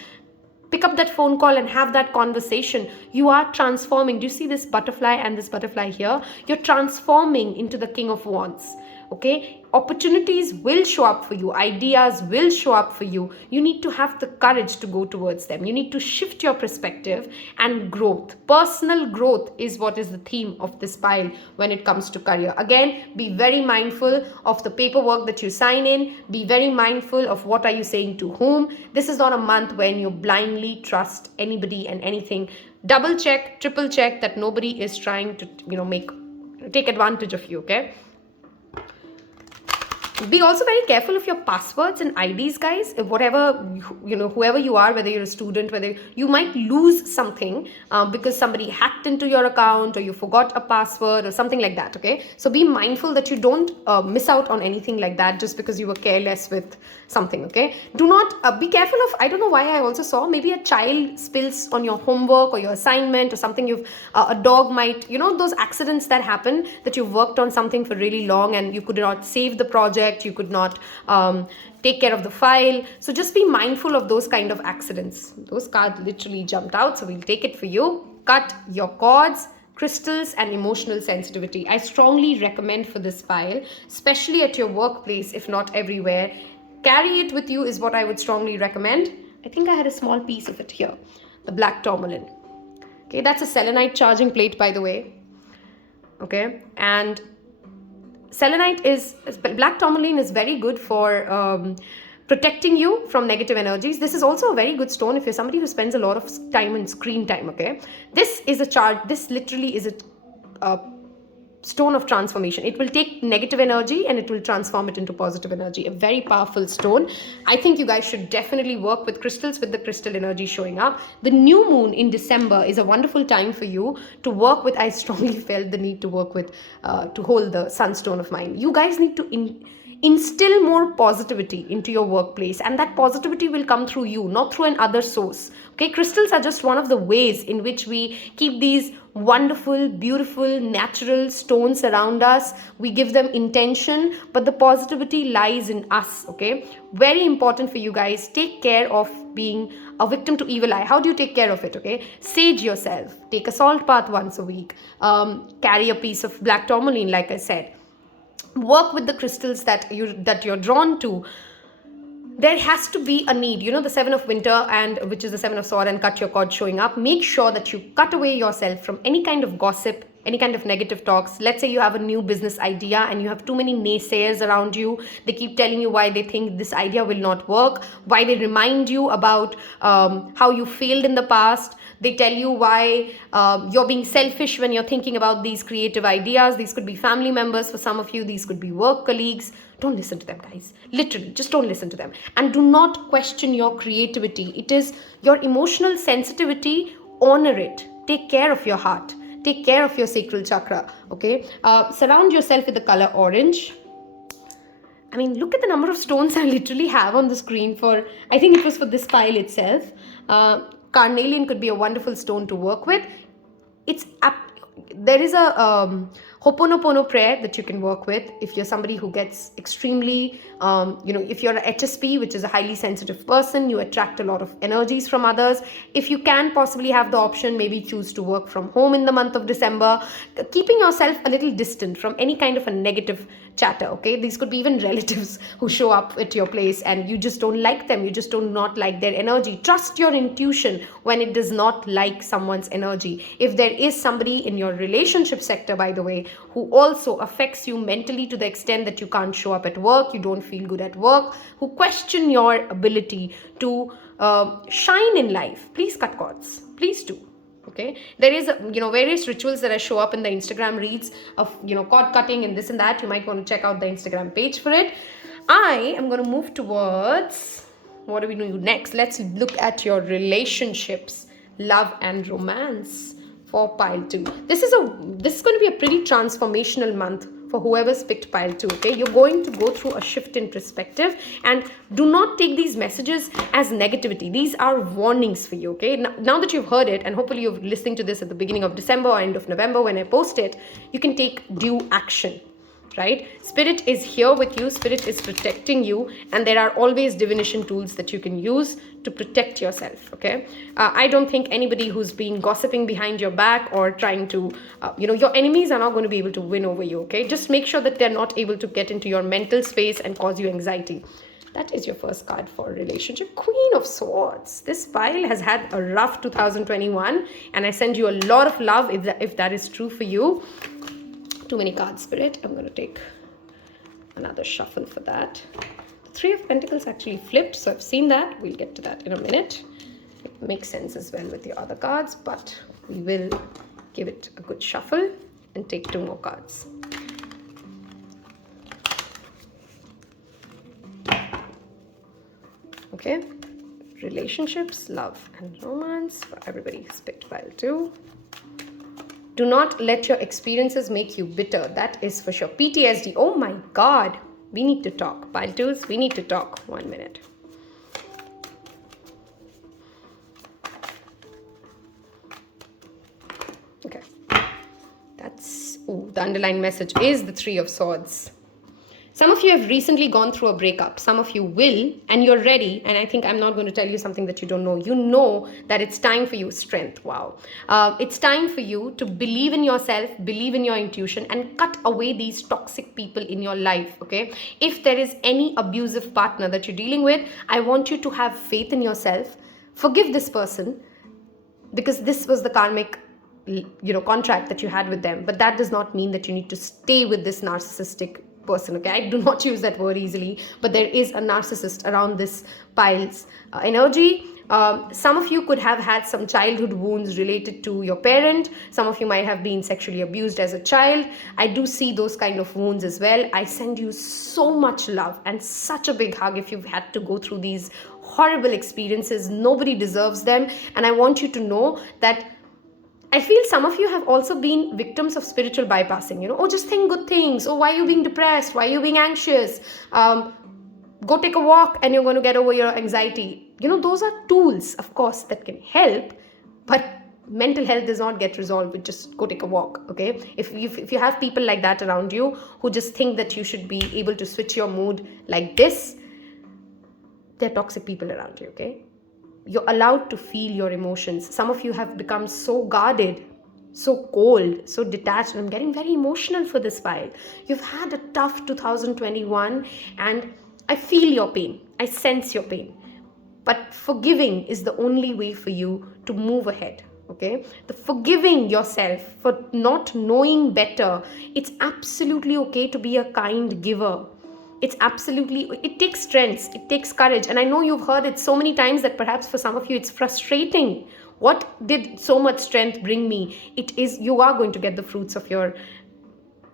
Pick up that phone call and have that conversation. You are transforming. Do you see this butterfly and this butterfly here? You're transforming into the King of Wands. Okay, opportunities will show up for you, ideas will show up for you. You need to have the courage to go towards them. You need to shift your perspective, and growth, personal growth is what is the theme of this pile when it comes to career. Again, be very mindful of the paperwork that you sign in. Be very mindful of what are you saying to whom. This is not a month when you blindly trust anybody and anything. Double check, triple check that nobody is trying to take advantage of you. Okay, be also very careful of your passwords and IDs, guys. Whatever, whoever you are, whether you're a student, whether you might lose something because somebody hacked into your account, or you forgot a password or something like that. Okay, so be mindful that you don't miss out on anything like that just because you were careless with something. Okay, do not be careful of, I don't know why I also saw maybe a child spills on your homework or your assignment or something. A dog might, those accidents that happen, that you've worked on something for really long and you could not save the project, you could not take care of the file. So just be mindful of those kind of accidents. Those cards literally jumped out, so we'll take it for you. Cut your cords, crystals, and emotional sensitivity. I strongly recommend for this pile, especially at your workplace, if not everywhere. Carry it with you is what I would strongly recommend. I think I had a small piece of it here. The black tourmaline. Okay, that's a selenite charging plate, by the way. Okay, and black tourmaline is very good for protecting you from negative energies. This is also a very good stone if you're somebody who spends a lot of time in screen time. Okay, this literally is a stone of transformation. It will take negative energy and it will transform it into positive energy. A very powerful stone. I think you guys should definitely work with crystals, with the crystal energy showing up. The new moon in December is a wonderful time for you to work with. I strongly felt the need to work with, to hold the sunstone of mine. You guys need to instill more positivity into your workplace, and that positivity will come through you, not through another source. Okay, crystals are just one of the ways in which we keep these wonderful, beautiful, natural stones around us. We give them intention, but the positivity lies in us. Okay, very important for you guys. Take care of being a victim to evil eye. How do you take care of it? Okay, sage yourself, take a salt bath once a week, carry a piece of black tourmaline, like I said. Work with the crystals that you're drawn to. There has to be a need, the Seven of Winter, and which is the Seven of Sword, and cut your cord showing up. Make sure that you cut away yourself from any kind of gossip, any kind of negative talks. Let's say you have a new business idea and you have too many naysayers around you. They keep telling you why they think this idea will not work, why they remind you about how you failed in the past. They tell you why you're being selfish when you're thinking about these creative ideas. These could be family members for some of you. These could be work colleagues. Don't listen to them, guys. Literally, just don't listen to them. And do not question your creativity. It is your emotional sensitivity. Honor it. Take care of your heart. Take care of your sacral chakra, okay? Surround yourself with the color orange. I mean, look at the number of stones I literally have on the screen for, I think it was for this pile itself. Carnelian could be a wonderful stone to work with. There is a Ho'oponopono prayer that you can work with if you're somebody who gets extremely, if you're an HSP, which is a highly sensitive person, you attract a lot of energies from others. If you can possibly have the option, maybe choose to work from home in the month of December, keeping yourself a little distant from any kind of a negative chatter, okay? These could be even relatives who show up at your place and you just don't like them. You just do not like their energy. Trust your intuition when it does not like someone's energy. If there is somebody in your relationship sector, by the way, who also affects you mentally to the extent that you can't show up at work, you don't feel good at work, who question your ability to shine in life, please cut cords. Please do. Okay, there is various rituals that I show up in the Instagram reads of cord cutting and this and that. You might want to check out the Instagram page for it. I am going to move towards, what do we do next? Let's look at your relationships, love and romance for pile 2. This is going to be a pretty transformational month for whoever's picked pile 2, okay? You're going to go through a shift in perspective, and do not take these messages as negativity. These are warnings for you, okay? Now that you've heard it, and hopefully you're listening to this at the beginning of December or end of November when I post it, you can take due action, right? Spirit is here with you. Spirit is protecting you, and there are always divination tools that you can use to protect yourself, okay? I don't think anybody who's been gossiping behind your back or trying to, your enemies are not going to be able to win over you, okay? Just make sure that they're not able to get into your mental space and cause you anxiety. That is your first card for a relationship. Queen of Swords. This pile has had a rough 2021, and I send you a lot of love if that is true for you. Too many cards, Spirit. I'm going to take another shuffle for that. The Three of Pentacles actually flipped, so I've seen that. We'll get to that in a minute. It makes sense as well with the other cards, but we will give it a good shuffle and take 2 more cards. Okay, relationships, love and romance for everybody who's picked pile 2. Do not let your experiences make you bitter. That is for sure. PTSD. Oh my God. We need to talk. Pile 2s, we need to talk. 1 minute. Okay. The underlying message is the Three of Swords. Some of you have recently gone through a breakup. Some of you will, and you're ready. And I think I'm not going to tell you something that you don't know. You know that it's time for you. Strength. Wow. It's time for you to believe in yourself, believe in your intuition, and cut away these toxic people in your life. Okay. If there is any abusive partner that you're dealing with, I want you to have faith in yourself. Forgive this person, because this was the karmic contract that you had with them. But that does not mean that you need to stay with this narcissistic person, okay? I do not use that word easily, but there is a narcissist around this pile's energy. Some of you could have had some childhood wounds related to your parent. Some of you might have been sexually abused as a child. I do see those kind of wounds as well. I send you so much love and such a big hug if you've had to go through these horrible experiences. Nobody deserves them. And I want you to know that I feel some of you have also been victims of spiritual bypassing. Oh, just think good things. Oh, why are you being depressed? Why are you being anxious? Go take a walk and you're going to get over your anxiety. Those are tools, of course, that can help. But mental health does not get resolved with just go take a walk, okay? If you have people like that around you who just think that you should be able to switch your mood like this, they're toxic people around you, okay? You're allowed to feel your emotions. Some of you have become so guarded, so cold, so detached. I'm getting very emotional for this pile. You've had a tough 2021 and I feel your pain. I sense your pain. But forgiving is the only way for you to move ahead. Okay, the forgiving yourself for not knowing better. It's absolutely okay to be a kind giver. It's absolutely, it takes strength, it takes courage. And I know you've heard it so many times that perhaps for some of you it's frustrating. What did so much strength bring me? It is, you are going to get the fruits of your,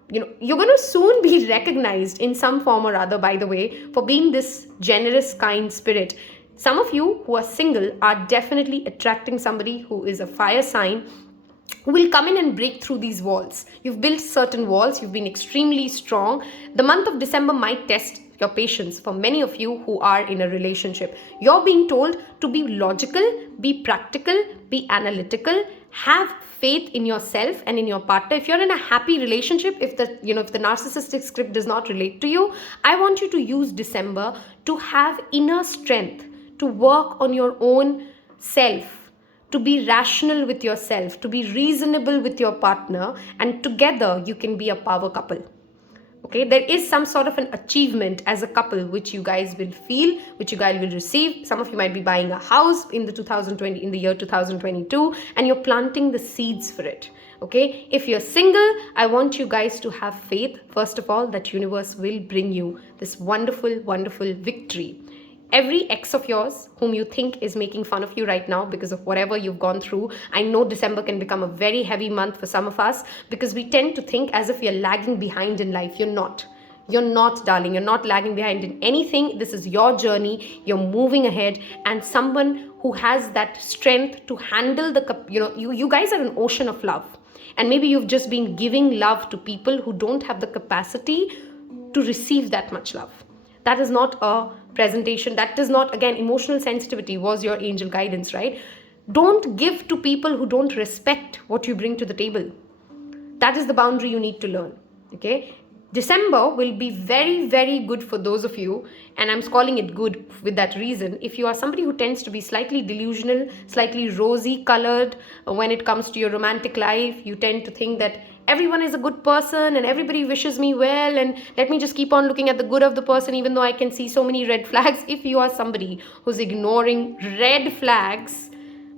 you're going to soon be recognized in some form or other, by the way, for being this generous, kind spirit. Some of you who are single are definitely attracting somebody who is a fire sign, who will come in and break through these walls. You've built certain walls, you've been extremely strong. The month of December might test your patience for many of you who are in a relationship. You're being told to be logical, be practical, be analytical, have faith in yourself and in your partner. If you're in a happy relationship, if the narcissistic script does not relate to you, I want you to use December to have inner strength, to work on your own self, to be rational with yourself, to be reasonable with your partner, and together you can be a power couple. Okay, there is some sort of an achievement as a couple which you guys will feel, which you guys will receive. Some of you might be buying a house in the year 2022, and you're planting the seeds for it. Okay, if you're single, I want you guys to have faith, first of all, that universe will bring you this wonderful, wonderful victory. Every ex of yours whom you think is making fun of you right now because of whatever you've gone through, I know December can become a very heavy month for some of us because we tend to think as if you're lagging behind in life. You're not. You're not, darling. You're not lagging behind in anything. This is your journey. You're moving ahead, and someone who has that strength to handle you guys are an ocean of love. And maybe you've just been giving love to people who don't have the capacity to receive that much love. That is not a presentation. That is not, again, emotional sensitivity was your angel guidance, right? Don't give to people who don't respect what you bring to the table. That is the boundary you need to learn. Okay, December will be very, very good for those of you, and I'm calling it good with that reason. If you are somebody who tends to be slightly delusional, slightly rosy colored when it comes to your romantic life, you tend to think that everyone is a good person and everybody wishes me well, and let me just keep on looking at the good of the person even though I can see so many red flags. If you are somebody who's ignoring red flags,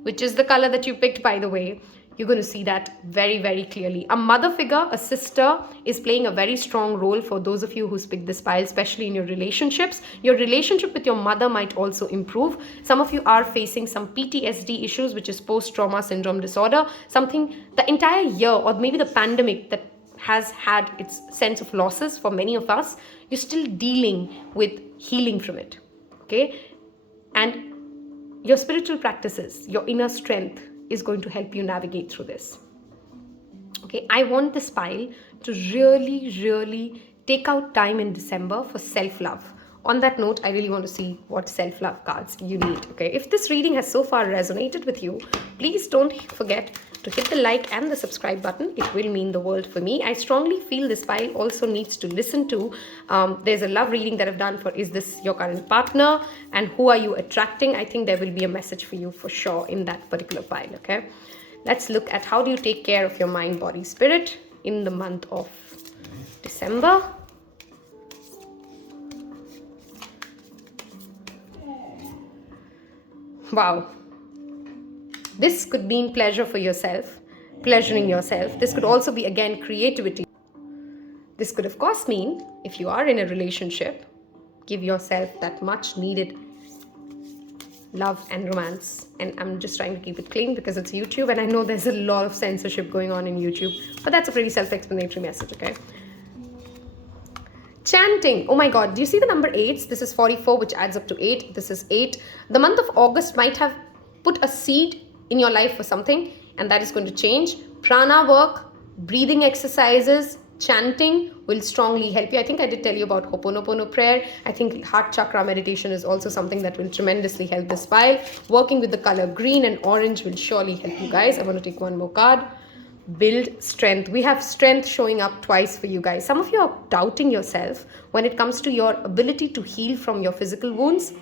which is the color that you picked, by the way, you're going to see that very, very clearly. A mother figure, a sister, is playing a very strong role for those of you who's picked this pile, especially in your relationships. Your relationship with your mother might also improve. Some of you are facing some PTSD issues, which is post-trauma syndrome disorder, something the entire year or maybe the pandemic that has had its sense of losses for many of us. You're still dealing with healing from it. Okay? And your spiritual practices, your inner strength, is going to help you navigate through this. Okay, I want this pile to really, really take out time in December for self-love. On that note, I really want to see what self-love cards you need. Okay, if this reading has so far resonated with you, please don't forget to hit the like and the subscribe button. It will mean the world for me. I strongly feel this pile also needs to listen to. There's a love reading that I've done for is this your current partner and who are you attracting? I think there will be a message for you for sure in that particular pile. Okay, let's look at how do you take care of your mind, body, spirit in the month of December. Wow. This could mean pleasure for yourself, pleasuring yourself. This could also be, again, creativity. This could, of course, mean if you are in a relationship, give yourself that much needed love and romance. And I'm just trying to keep it clean because it's YouTube and I know there's a lot of censorship going on in YouTube, but that's a pretty self-explanatory message, okay? Chanting. Oh my God. Do you see the number 8? This is 44, which adds up to 8. This is 8. The month of August might have put a seed in your life for something, and that is going to change. Prana work, breathing exercises, chanting will strongly help you. I think I did tell you about Ho'oponopono prayer. I think heart chakra meditation is also something that will tremendously help this pile. Working with the color green and orange will surely help you guys. I want to take one more card. Build strength. We have strength showing up twice for you guys. Some of you are doubting yourself when it comes to your ability to heal from your physical wounds.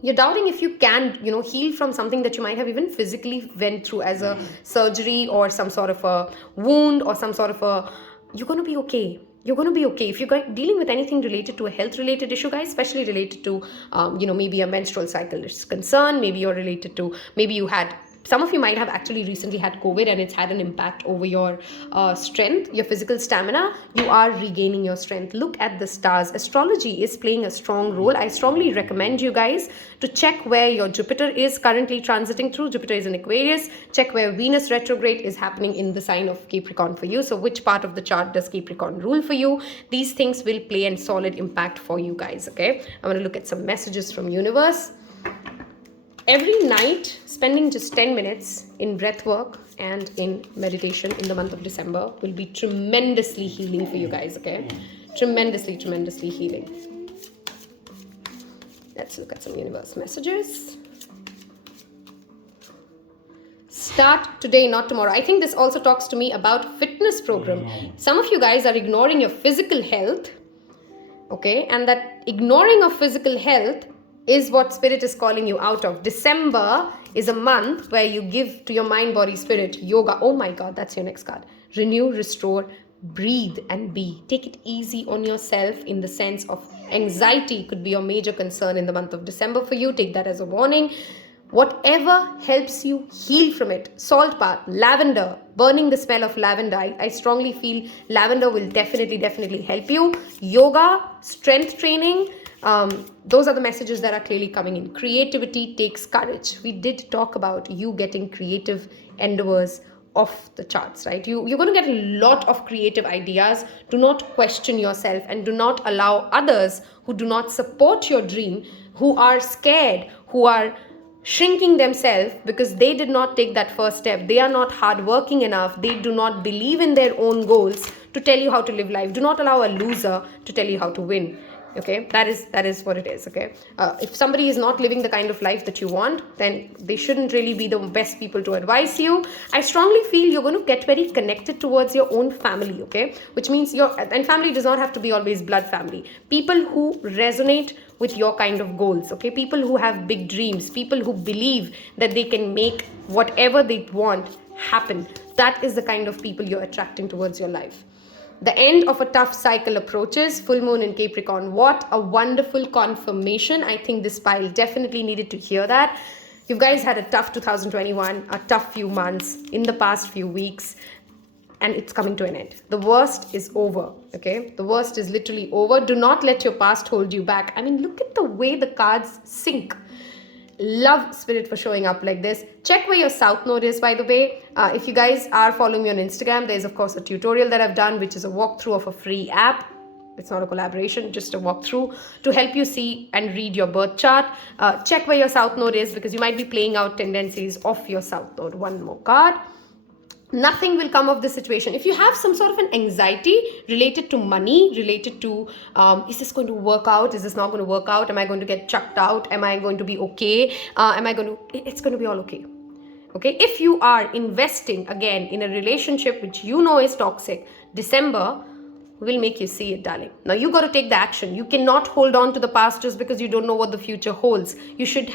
You're doubting if you can, heal from something that you might have even physically went through as a surgery or some sort of a wound or some sort of a... You're going to be okay. You're going to be okay. If you're dealing with anything related to a health-related issue, guys, especially related to, maybe a menstrual cycle is concerned, maybe you're related to, maybe you had some of you might have actually recently had COVID and it's had an impact over your strength, your physical stamina. You are regaining your strength. Look at the stars. Astrology is playing a strong role. I strongly recommend you guys to check where your Jupiter is currently transiting through. Jupiter is in Aquarius. Check where Venus retrograde is happening in the sign of Capricorn for you. So which part of the chart does Capricorn rule for you? These things will play a solid impact for you guys, okay? I'm going to look at some messages from universe. Every night, spending just 10 minutes in breath work and in meditation in the month of December will be tremendously healing for you guys, okay? Tremendously, tremendously healing. Let's look at some universe messages. Start today, not tomorrow. I think this also talks to me about fitness program. Some of you guys are ignoring your physical health, okay? And that ignoring of physical health is what spirit is calling you out of. December is a month where you give to your mind, body, spirit, yoga. Oh my God, that's your next card. Renew, restore, breathe and be. Take it easy on yourself in the sense of anxiety could be your major concern in the month of December for you. Take that as a warning. Whatever helps you heal from it. Salt bath, lavender, burning the smell of lavender. I strongly feel lavender will definitely help you. Yoga, strength training, those are the messages that are clearly coming in. Creativity takes courage. We did talk about you getting creative endeavors off the charts, right? You're going to get a lot of creative ideas. Do not question yourself and do not allow others who do not support your dream, who are scared, who are shrinking themselves because they did not take that first step. They are not hardworking enough. They do not believe in their own goals to tell you how to live life. Do not allow a loser to tell you how to win. Okay, that is what it is. Okay, if somebody is not living the kind of life that you want, then they shouldn't really be the best people to advise you. I strongly feel you're going to get very connected towards your own family. Okay, which means and family does not have to be always blood family. People who resonate with your kind of goals. Okay, people who have big dreams, people who believe that they can make whatever they want happen. That is the kind of people you're attracting towards your life. The end of a tough cycle approaches. Full moon in Capricorn. What a wonderful confirmation. I think this pile definitely needed to hear that. You guys had a tough 2021, a tough few months in the past few weeks, and it's coming to an end. The worst is over, okay? The worst is literally over. Do not let your past hold you back. I mean, look at the way the cards sync. Love spirit for showing up like this. Check where your south node is, by the way. If you guys are following me on Instagram, there's of course a tutorial that I've done, which is a walkthrough of a free app. It's not a collaboration, just a walkthrough to help you see and read your birth chart. Check where your south node is because you might be playing out tendencies of your south node. One more card. Nothing will come of this situation. If you have some sort of an anxiety related to money, related to is this going to work out? Is this not going to work out? Am I going to get chucked out? Am I going to be okay? It's going to be all okay. Okay, if you are investing again in a relationship which you know is toxic, December will make you see it, darling. Now you got to take the action. You cannot hold on to the past just because you don't know what the future holds. You should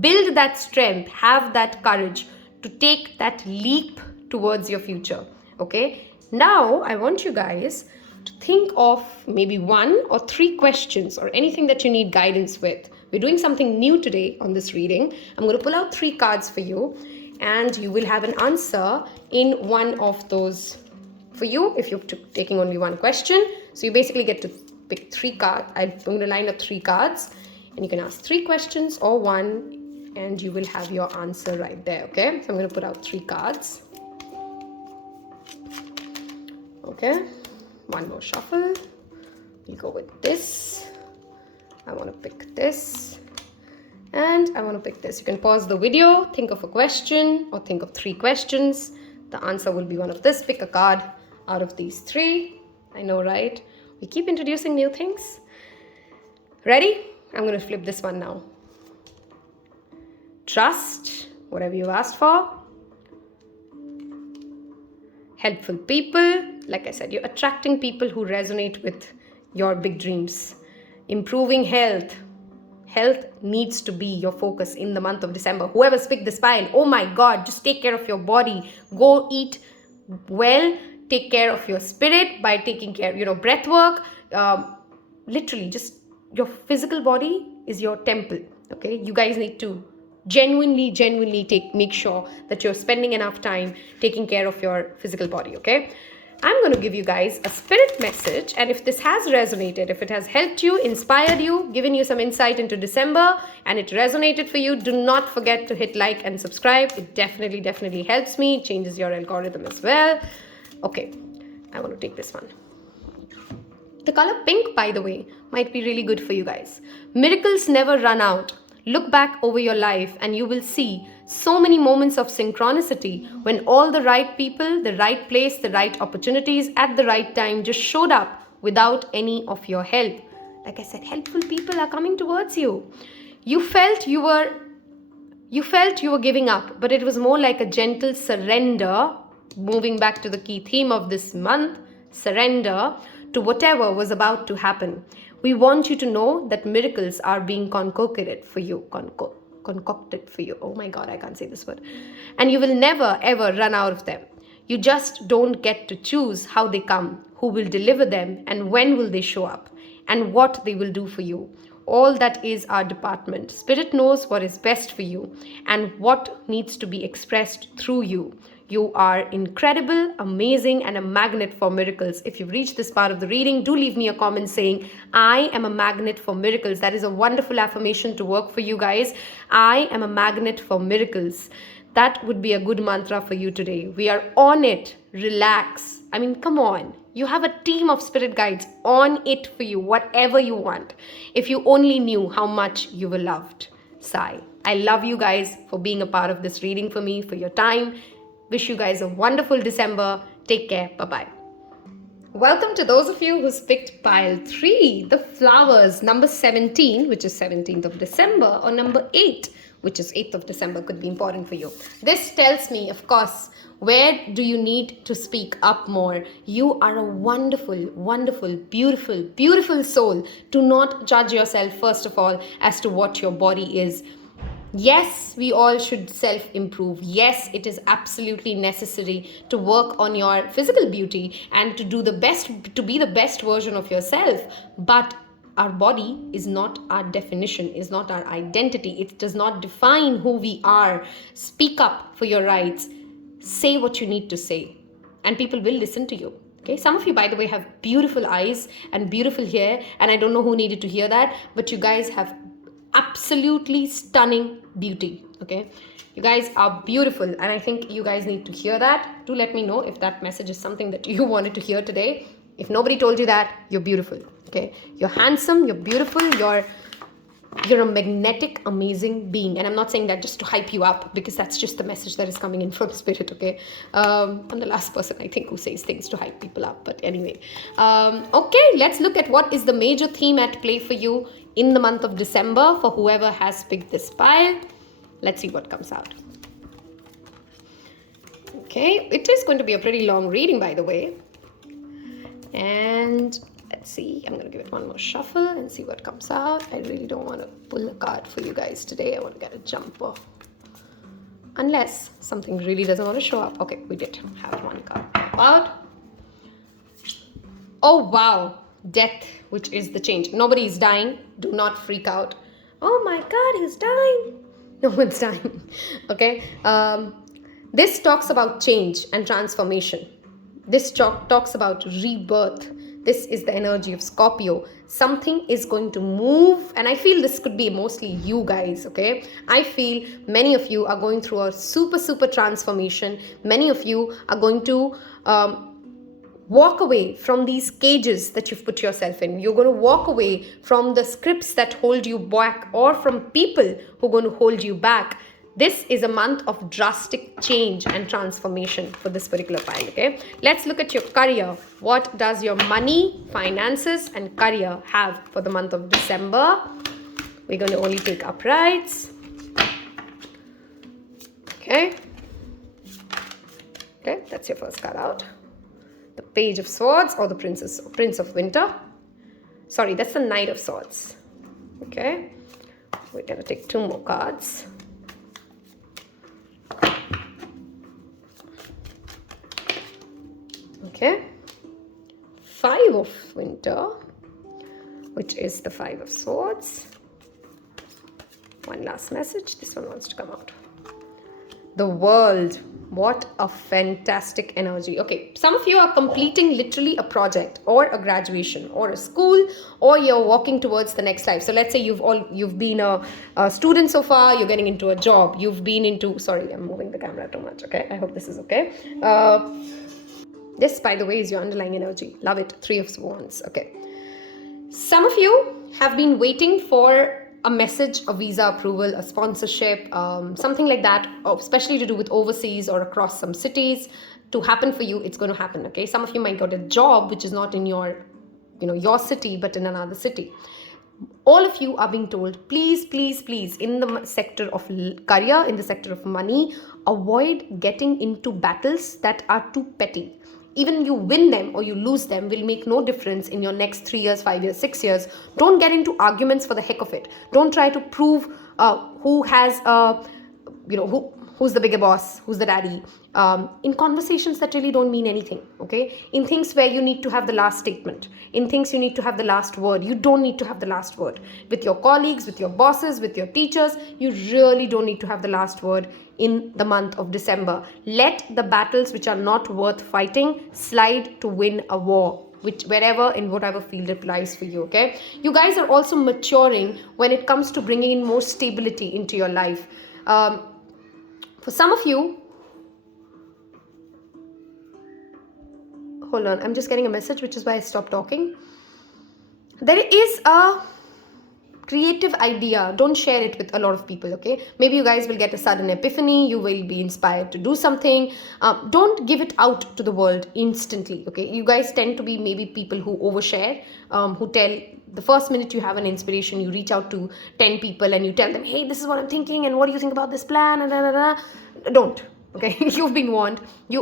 build that strength, have that courage to take that leap towards your future. Okay, now I want you guys to think of maybe 1 or 3 questions or anything that you need guidance with. We're doing something new today on this reading. I'm going to pull out 3 cards for you and you will have an answer in one of those for you if you're taking only 1 question. So you basically get to pick 3 cards. I'm going to line up 3 cards and you can ask 3 questions or 1 and you will have your answer right there. Okay, so I'm going to put out 3 cards. Okay, 1 more shuffle. We'll go with this. I want to pick this and I want to pick this. You can pause the video, think of a question or think of 3 questions. The answer will be one of this. Pick a card out of these 3. I know, right? We keep introducing new things. Ready? I'm going to flip this one now. Trust whatever you've asked for. Helpful people. Like I said, you're attracting people who resonate with your big dreams. Improving health. Health needs to be your focus in the month of December. Whoever's picked this pile, oh my God, just take care of your body. Go eat well. Take care of your spirit by taking care, breath work. Literally, just your physical body is your temple. Okay, you guys need to genuinely make sure that you're spending enough time taking care of your physical body, okay? I'm going to give you guys a spirit message, and if this has resonated, if it has helped you, inspired you, given you some insight into December, and it resonated for you, do not forget to hit like and subscribe. It definitely helps me, changes your algorithm as well. Okay, I want to take this one. The color pink, by the way, might be really good for you guys. Miracles never run out. Look back over your life and you will see so many moments of synchronicity when all the right people, the right place, the right opportunities at the right time just showed up without any of your help. Like I said, helpful people are coming towards you. You felt you were giving up, but it was more like a gentle surrender, moving back to the key theme of this month, surrender to whatever was about to happen. We want you to know that miracles are being concocted for you. Concocted for you. Oh my God, I can't say this word. And you will never ever run out of them. You just don't get to choose how they come, who will deliver them, and when will they show up, and what they will do for you. All that is our department. Spirit knows what is best for you and what needs to be expressed through you. You are incredible, amazing, and a magnet for miracles. If you've reached this part of the reading, do leave me a comment saying, I am a magnet for miracles. That is a wonderful affirmation to work for you guys. I am a magnet for miracles. That would be a good mantra for you today. We are on it. Relax. I mean, come on. You have a team of spirit guides on it for you, whatever you want. If you only knew how much you were loved. Sai. I love you guys for being a part of this reading for me, for your time. Wish you guys a wonderful December. Take care. Bye-bye. Welcome to those of you who's picked pile 3, the flowers, number 17, which is 17th of December, or number 8, which is 8th of December, could be important for you. This tells me, of course, where do you need to speak up more? You are a wonderful, beautiful soul. Do not judge yourself, first of all, as to what your body is. Yes, we all should self-improve. Yes, it is absolutely necessary to work on your physical beauty and to do the best, to be the best version of yourself. But our body is not our definition, is not our identity. It does not define who we are. Speak up for your rights. Say what you need to say, and people will listen to you. Okay, some of you, by the way, have beautiful eyes and beautiful hair, and I don't know who needed to hear that, but you guys have absolutely stunning beauty. Okay, you guys are beautiful, and I think you guys need to hear that. Do let me know if that message is something that you wanted to hear today. If nobody told you that, you're beautiful. Okay, you're handsome, you're beautiful, you're a magnetic, amazing being. And I'm not saying that just to hype you up, because that's just the message that is coming in from spirit. Okay, I'm the last person, I think, who says things to hype people up, but anyway. Okay, let's look at what is the major theme at play for you in the month of December for whoever has picked this pile. Let's see what comes out. Okay, it is going to be a pretty long reading, by the way. And let's see, I'm going to give it one more shuffle and see what comes out. I really don't want to pull a card for you guys today. I want to get a jumper. Unless something really doesn't want to show up. Okay, we did have one card out. Oh, wow. Death, which is the change. Nobody is dying. Do not freak out. Oh my God, he's dying. No one's dying. Okay. This talks about change and transformation. This talks about rebirth. This is the energy of Scorpio. Something is going to move, and I feel this could be mostly you guys, okay? I feel many of you are going through a super transformation. Many of you are going to walk away from these cages that you've put yourself in. You're going to walk away from the scripts that hold you back, or from people who are going to hold you back. This is a month of drastic change and transformation for this particular pile, okay? Let's look at your career. What does your money, finances, and career have for the month of December? We're going to only take uprights. Okay. Okay, that's your first card out. The Page of Swords, or the Prince of Winter. Sorry, that's the Knight of Swords. Okay. We're going to take 2 more cards. Okay, 5 of Winter, which is the 5 of Swords, One last message. This one wants to come out. The World. What a fantastic energy. Okay, some of you are completing literally a project or a graduation or a school, or you're walking towards the next life. So let's say you've been a student so far, you're getting into a job, you've been into, sorry, I'm moving the camera too much. Okay, I hope this is okay. This, by the way, is your underlying energy. Love it. 3 of Wands. Okay. Some of you have been waiting for a message, a visa approval, a sponsorship, something like that, especially to do with overseas or across some cities to happen for you. It's going to happen. Okay. Some of you might get a job which is not in your city, but in another city. All of you are being told, please, please, please, in the sector of career, in the sector of money, avoid getting into battles that are too petty. Even you win them or you lose them will make no difference in your next 3 years, 5 years, 6 years. Don't get into arguments for the heck of it. Don't try to prove who has who's the bigger boss, who's the daddy, in conversations that really don't mean anything. Okay, in things where you need to have the last statement, in things you need to have the last word, you don't need to have the last word. With your colleagues, with your bosses, with your teachers, you really don't need to have the last word in the month of December. Let the battles which are not worth fighting slide to win a war, which wherever, in whatever field applies for you. Okay, you guys are also maturing when it comes to bringing in more stability into your life. For some of you, hold on, I'm just getting a message, which is why I stopped talking. There is a creative idea. Don't share it with a lot of people. Okay, maybe you guys will get a sudden epiphany, you will be inspired to do something. Don't give it out to the world instantly. Okay, you guys tend to be maybe people who overshare, who tell, the first minute you have an inspiration, you reach out to 10 people and you tell them, hey, this is what I'm thinking and what do you think about this plan, and don't. Okay, you've been warned.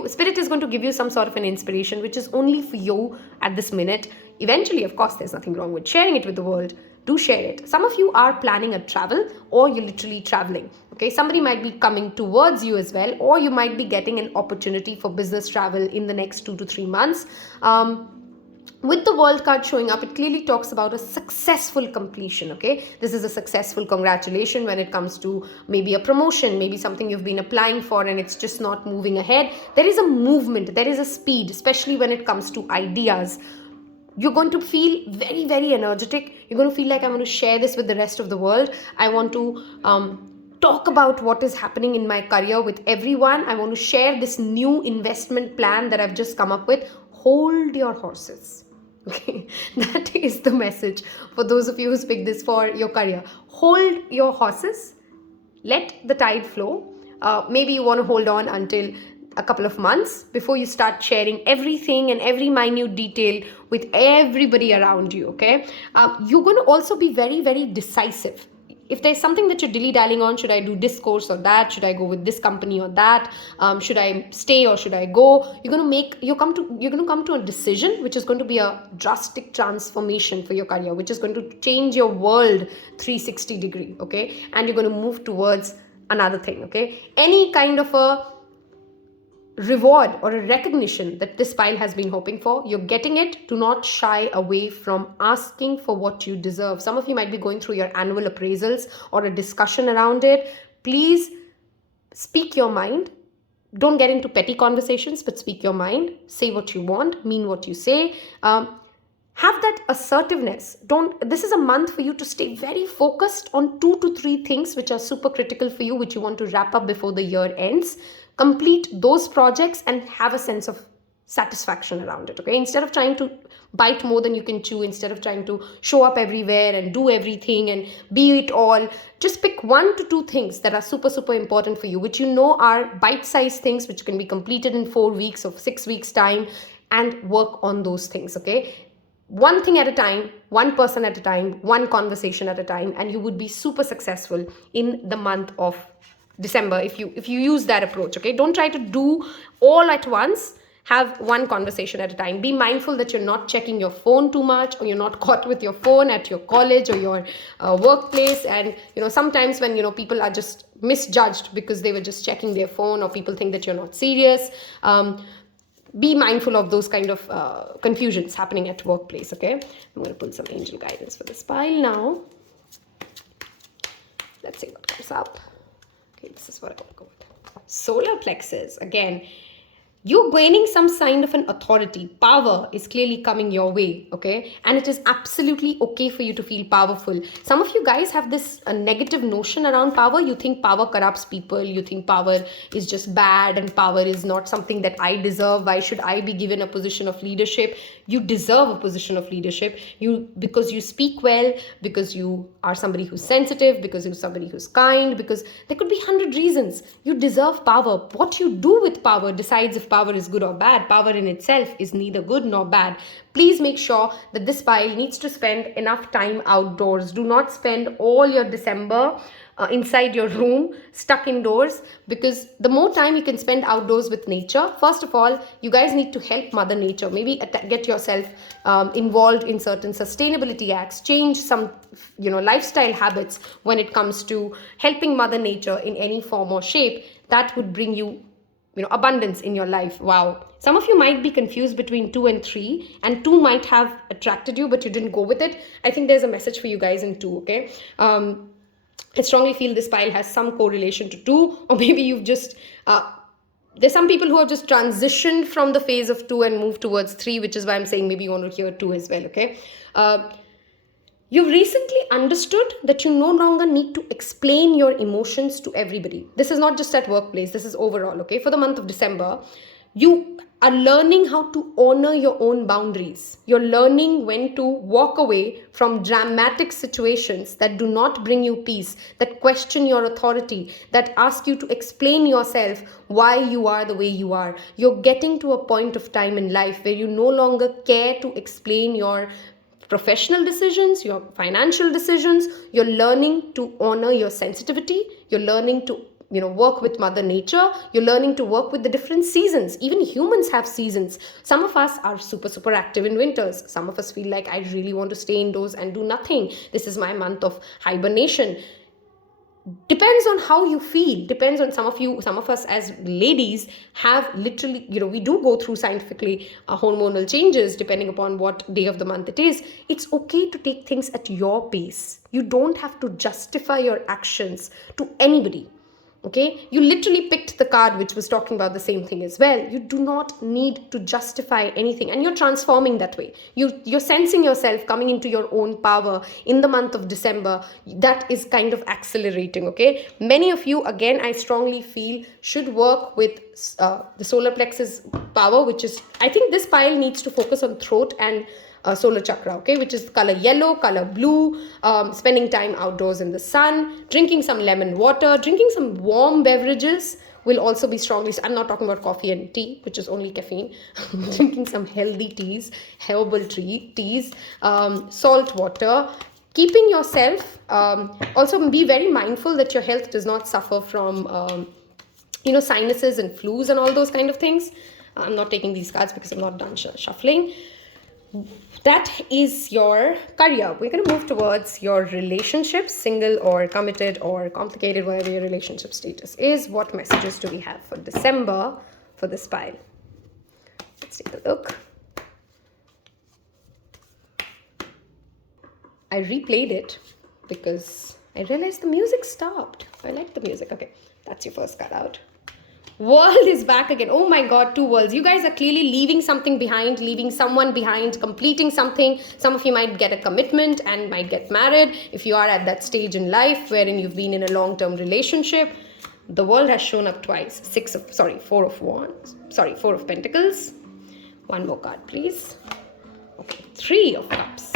Spirit is going to give you some sort of an inspiration which is only for you at this minute. Eventually, of course, there's nothing wrong with sharing it with the world. Do share it. Some of you are planning a travel, or you're literally traveling. Okay, somebody might be coming towards you as well, or you might be getting an opportunity for business travel in the next 2 to 3 months. With the World card showing up, it clearly talks about a successful completion. Okay, this is a successful congratulation when it comes to maybe a promotion, maybe something you've been applying for and it's just not moving ahead. There is a movement, there is a speed, especially when it comes to ideas. You're going to feel very, very energetic. You're going to feel like, I'm going to share this with the rest of the world. I want to talk about what is happening in my career with everyone. I want to share this new investment plan that I've just come up with. Hold your horses. Okay, that is the message for those of you who picked this for your career. Hold your horses. Let the tide flow. Maybe you want to hold on until a couple of months before you start sharing everything and every minute detail with everybody around you. Okay, you're going to also be very, very decisive. If there's something that you're dilly-dallying on, should I do this course or that? Should I go with this company or that? Should I stay or should I go? You're going to come to a decision which is going to be a drastic transformation for your career, which is going to change your world 360 degree. Okay, and you're going to move towards another thing. Okay, any kind of a reward or a recognition that this pile has been hoping for, you're getting it. Do not shy away from asking for what you deserve. Some of you might be going through your annual appraisals or a discussion around it. Please speak your mind. Don't get into petty conversations, but speak your mind. Say what you want, mean what you say. Have that assertiveness. This is a month for you to stay very focused on 2 to 3 things which are super critical for you, which you want to wrap up before the year ends. Complete those projects and have a sense of satisfaction around it. Okay, instead of trying to bite more than you can chew, instead of trying to show up everywhere and do everything and be it all, just pick 1 to 2 things that are super, super important for you, which you know are bite-sized things which can be completed in 4 weeks or 6 weeks time, and work on those things. Okay, 1 thing at a time, 1 person at a time, 1 conversation at a time, and you would be super successful in the month of December if you use that approach. Okay, don't try to do all at once. Have 1 conversation at a time. Be mindful that you're not checking your phone too much, or you're not caught with your phone at your college or your workplace. And sometimes when people are just misjudged because they were just checking their phone, or people think that you're not serious. Be mindful of those kind of confusions happening at workplace. Okay, I'm going to pull some angel guidance for this pile now. Let's see what comes up. Okay, this is what I want to go with. Solar plexus. Again, you're gaining some sign of an authority. Power is clearly coming your way, okay? And it is absolutely okay for you to feel powerful. Some of you guys have this negative notion around power. You think power corrupts people. You think power is just bad and power is not something that I deserve. Why should I be given a position of leadership? You deserve a position of leadership. Because you speak well, because you are somebody who's sensitive, because you're somebody who's kind, because there could be 100 reasons. You deserve power. What you do with power decides if power is good or bad. Power in itself is neither good nor bad. Please make sure that this pile needs to spend enough time outdoors. Do not spend all your December inside your room, stuck indoors, because the more time you can spend outdoors with nature, first of all, you guys need to help Mother Nature. Maybe get yourself involved in certain sustainability acts, change some lifestyle habits when it comes to helping Mother Nature in any form or shape. That would bring you abundance in your life. Wow. Some of you might be confused between 2 and 3, and 2 might have attracted you, but you didn't go with it. I think there's a message for you guys in 2, okay? I strongly feel this pile has some correlation to 2, or maybe you've just, there's some people who have just transitioned from the phase of 2 and moved towards 3, which is why I'm saying maybe you want to hear 2 as well, okay? You've recently understood that you no longer need to explain your emotions to everybody. This is not just at workplace, this is overall, okay? For the month of December, you are learning how to honor your own boundaries. You're learning when to walk away from dramatic situations that do not bring you peace, that question your authority, that ask you to explain yourself why you are the way you are. You're getting to a point of time in life where you no longer care to explain your professional decisions, your financial decisions. You're learning to honor your sensitivity. You're learning to work with Mother Nature. You're learning to work with the different seasons. Even humans have seasons. Some of us are super active in winters. Some of us feel like I really want to stay indoors and do nothing. This is my month of hibernation. Depends on how you feel. Depends on some of us as ladies have literally, we do go through scientifically hormonal changes depending upon what day of the month it is. It's okay to take things at your pace. You don't have to justify your actions to anybody. Okay, you literally picked the card which was talking about the same thing as well. You do not need to justify anything, and you're transforming that way. You're sensing yourself coming into your own power in the month of December. That is kind of accelerating. Okay, many of you, again, I strongly feel should work with the solar plexus power, which is, I think this pile needs to focus on throat and solar chakra, okay, which is color yellow, color blue, spending time outdoors in the sun, drinking some lemon water, drinking some warm beverages will also be strongly, I'm not talking about coffee and tea, which is only caffeine, drinking some healthy teas, herbal teas, salt water, keeping yourself, also be very mindful that your health does not suffer from, sinuses and flus and all those kind of things. I'm not taking these cards because I'm not done shuffling. That is your career. We're going to move towards your relationships, single or committed or complicated, whatever your relationship status is. What messages do we have for December for this pile? Let's take a look. I replayed it because I realized the music stopped. I like the music. Okay, that's your first card out. World is back again. Oh my God, 2 worlds. You guys are clearly leaving something behind, leaving someone behind, completing something. Some of you might get a commitment and might get married. If you are at that stage in life wherein you've been in a long-term relationship, the world has shown up twice. 4 of wands. 4 of pentacles. One more card, please. Okay, 3 of cups.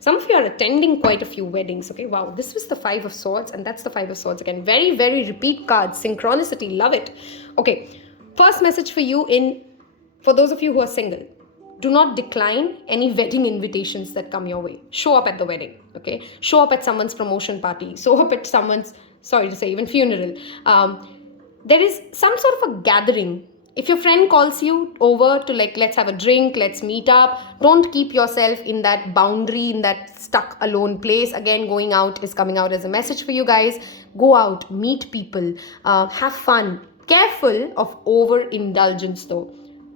Some of you are attending quite a few weddings, okay? Wow, this was the 5 of swords, and that's the 5 of swords again. Very, very repeat cards. Synchronicity, love it. Okay, first message for you for those of you who are single. Do not decline any wedding invitations that come your way. Show up at the wedding, okay? Show up at someone's promotion party. Show up at someone's, sorry to say, even funeral. There is some sort of a gathering. If your friend calls you over to let's have a drink, let's meet up, don't keep yourself in that boundary, in that stuck alone place. Again, going out is coming out as a message for you guys. Go out, meet people, have fun. Careful of overindulgence though.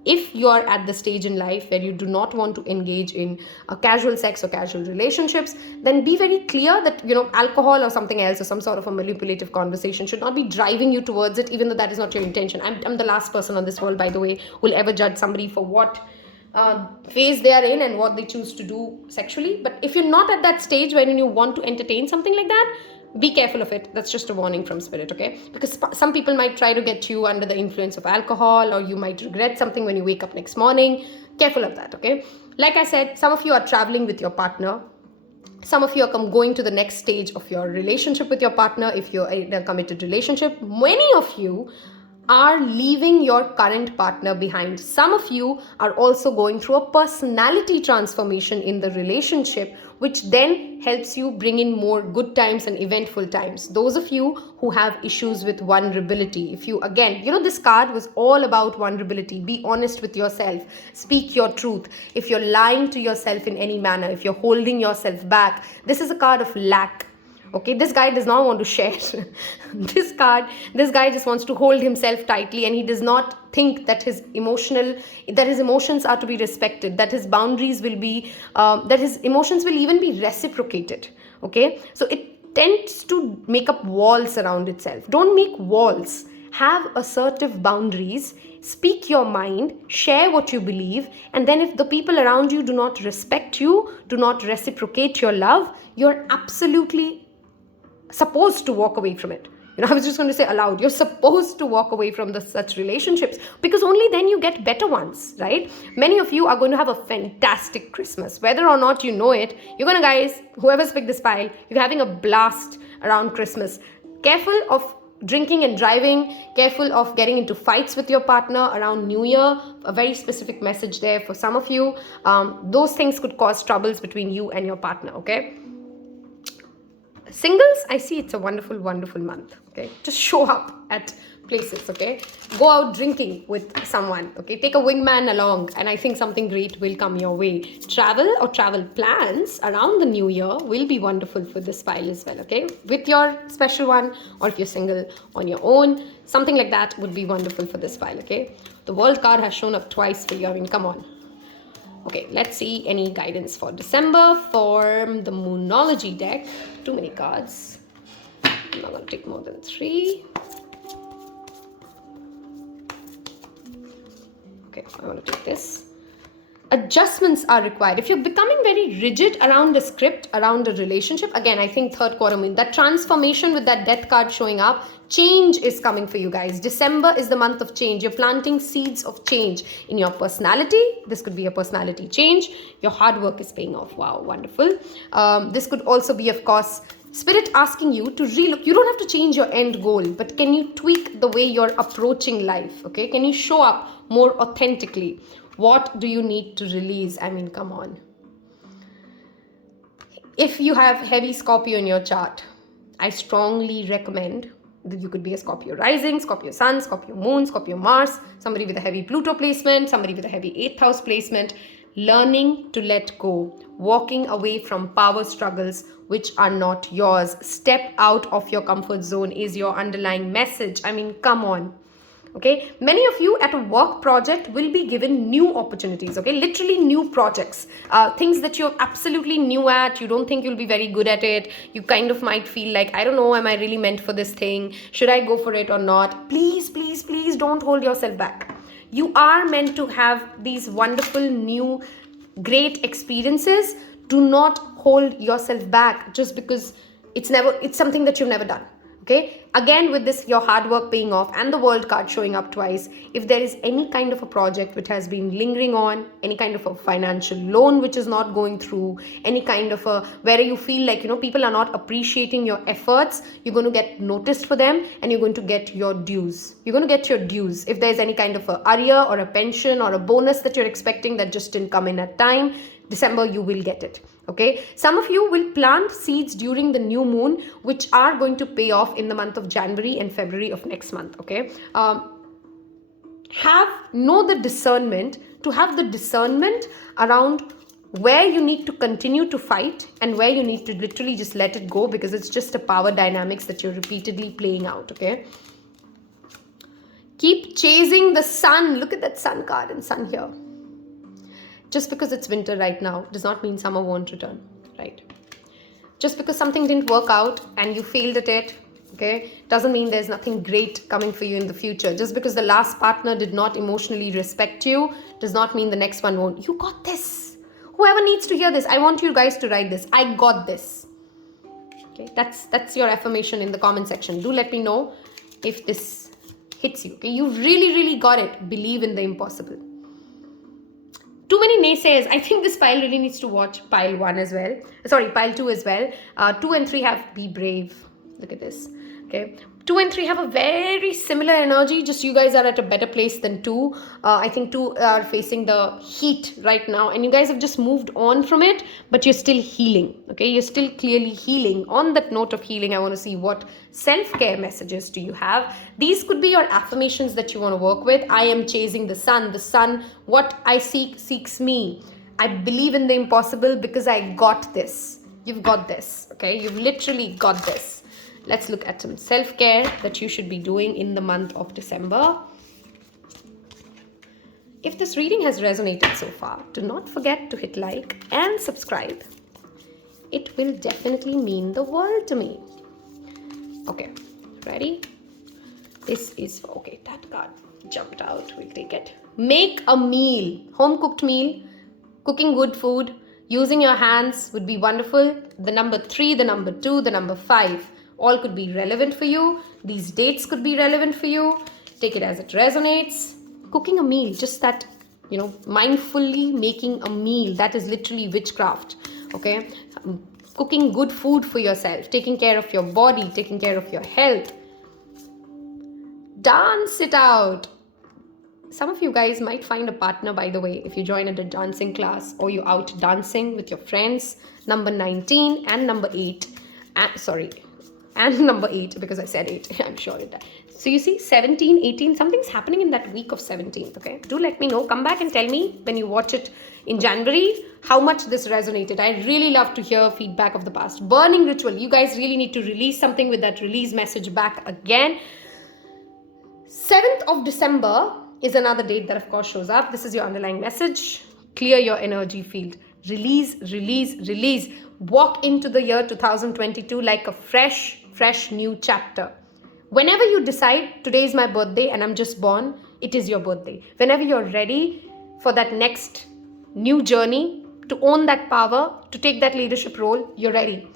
If you're at the stage in life where you do not want to engage in casual sex or casual relationships, then be very clear that, alcohol or something else or some sort of a manipulative conversation should not be driving you towards it, even though that is not your intention. I'm the last person on this world, by the way, who will ever judge somebody for what phase they are in and what they choose to do sexually. But if you're not at that stage wherein you want to entertain something like that, be careful of it. That's just a warning from spirit, okay? Because some people might try to get you under the influence of alcohol, or you might regret something when you wake up next morning. Careful of that, okay? Like I said, some of you are traveling with your partner. Some of you are going to the next stage of your relationship with your partner if you're in a committed relationship. Many of you are leaving your current partner behind. Some of you are also going through a personality transformation in the relationship, which then helps you bring in more good times and eventful times. Those of you who have issues with vulnerability, if you, again, this card was all about vulnerability. Be honest with yourself. Speak your truth. If you're lying to yourself in any manner, if you're holding yourself back, this is a card of lack. Okay, this guy does not want to share. This guy just wants to hold himself tightly, and he does not think that his emotions are to be respected, that his boundaries will be, that his emotions will even be reciprocated. Okay, so it tends to make up walls around itself. Don't make walls. Have assertive boundaries. Speak your mind, share what you believe, and then if the people around you do not respect you, do not reciprocate your love, you're absolutely supposed to walk away from it. I was just going to say aloud, you're supposed to walk away from such relationships, because only then you get better ones, right? Many of you are going to have a fantastic Christmas. Whether or not you know it, you're going to, guys, whoever's picked this pile, you're having a blast around Christmas. Careful of drinking and driving, careful of getting into fights with your partner around New Year. A very specific message there for some of you. Those things could cause troubles between you and your partner, okay? Singles, I see it's a wonderful, wonderful month, okay? Just show up at places, okay? Go out drinking with someone, okay? Take a wingman along, and I think something great will come your way. Travel or travel plans around the new year will be wonderful for this pile as well, okay? With your special one, or if you're single on your own, something like that would be wonderful for this pile, okay? The World card has shown up twice for you. I mean, come on. Okay, let's see any guidance for December for the Moonology deck. Too many cards. I'm not going to take more than 3. Okay, I want to take this. Adjustments are required. If you're becoming very rigid around a script, around a relationship, again, I think third quarter moon, that transformation with that death card showing up, change is coming for you guys. December is the month of change. You're planting seeds of change in your personality. This could be a personality change. Your hard work is paying off. Wow, wonderful. This could also be, of course, Spirit asking you to relook. You don't have to change your end goal, but can you tweak the way you're approaching life? Okay, can you show up more authentically? What do you need to release? I mean, come on. If you have heavy Scorpio in your chart, I strongly recommend that you could be a Scorpio rising, Scorpio sun, Scorpio moon, Scorpio Mars, somebody with a heavy Pluto placement, somebody with a heavy 8th house placement, learning to let go, walking away from power struggles which are not yours. Step out of your comfort zone is your underlying message. I mean, come on. Okay, many of you at a work project will be given new opportunities, okay, literally new projects, things that you're absolutely new at. You don't think you'll be very good at it. You kind of might feel like, I don't know, am I really meant for this thing? Should I go for it or not? Please, please, please don't hold yourself back. You are meant to have these wonderful, new, great experiences. Do not hold yourself back just because it's something that you've never done. Okay, again, with this, your hard work paying off and the World card showing up twice. If there is any kind of a project which has been lingering on, any kind of a financial loan which is not going through, any kind of a, where you feel like, people are not appreciating your efforts, you're going to get noticed for them and you're going to get your dues. You're going to get your dues. If there's any kind of a arrear or a pension or a bonus that you're expecting that just didn't come in at time, December, you will get it. Okay, some of you will plant seeds during the new moon, which are going to pay off in the month of January and February of next month. Okay, know the discernment, to have the discernment around where you need to continue to fight and where you need to literally just let it go, because it's just a power dynamics that you're repeatedly playing out. Okay, Keep chasing the sun. Look at that sun card and sun here. Just because it's winter right now does not mean summer won't return, right? Just because something didn't work out and you failed at it, okay, doesn't mean there's nothing great coming for you in the future. Just because the last partner did not emotionally respect you does not mean the next one won't. You got this. Whoever needs to hear this, I want you guys to write this. I got this. Okay, that's your affirmation in the comment section. Do let me know if this hits you. Okay, you really got it. Believe in the impossible. Too many naysayers. I think this pile really needs to watch pile 1 as well. Sorry, pile 2 as well. 2 and 3 have be brave. Look at this. Okay. 2 and 3 have a very similar energy. Just you guys are at a better place than 2. I think 2 are facing the heat right now. And you guys have just moved on from it. But you're still healing. Okay. You're still clearly healing. On that note of healing, I want to see what self-care messages do you have. These could be your affirmations that you want to work with. I am chasing the sun. The sun, what I seek, seeks me. I believe in the impossible because I got this. You've got this. Okay. You've literally got this. Let's look at some self-care that you should be doing in the month of December. If this reading has resonated so far, do not forget to hit like and subscribe. It will definitely mean the world to me. Okay, ready? This is, okay, that card jumped out. We'll take it. Make a meal, home-cooked meal, cooking good food, using your hands would be wonderful. The number 3, the number 2, the number 5. All could be relevant for you. These dates could be relevant for you. Take it as it resonates. Cooking a meal, just that, mindfully making a meal. That is literally witchcraft. Okay. Cooking good food for yourself. Taking care of your body. Taking care of your health. Dance it out. Some of you guys might find a partner, by the way, if you join at a dancing class or you're out dancing with your friends. Number 19 and number 8. And number 8, because I said 8, I'm sure it does. So you see, 17, 18, something's happening in that week of 17th, okay? Do let me know. Come back and tell me when you watch it in January, how much this resonated. I really love to hear feedback of the past. Burning ritual. You guys really need to release something with that release message back again. 7th of December is another date that, of course, shows up. This is your underlying message. Clear your energy field. Release, release, release. Walk into the year 2022 like a fresh new chapter. Whenever you decide today is my birthday and I'm just born, it is your birthday. Whenever you're ready for that next new journey, to own that power, to take that leadership role, you're ready.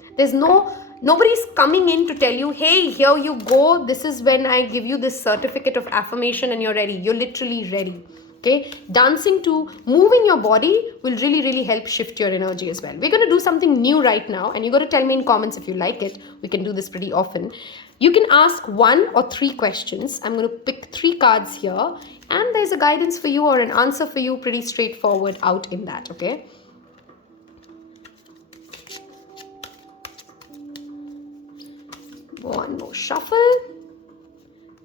Nobody's coming in to tell you, hey, here you go. This is when I give you this certificate of affirmation and you're ready. You're literally ready. Okay, dancing to moving your body will really help shift your energy as well. We're going to do something new right now, and you're going to tell me in comments if you like it. We can do this pretty often. You can ask 1 or 3 questions. I'm going to pick 3 cards here, and there's a guidance for you or an answer for you, pretty straightforward out in that, okay? One more shuffle.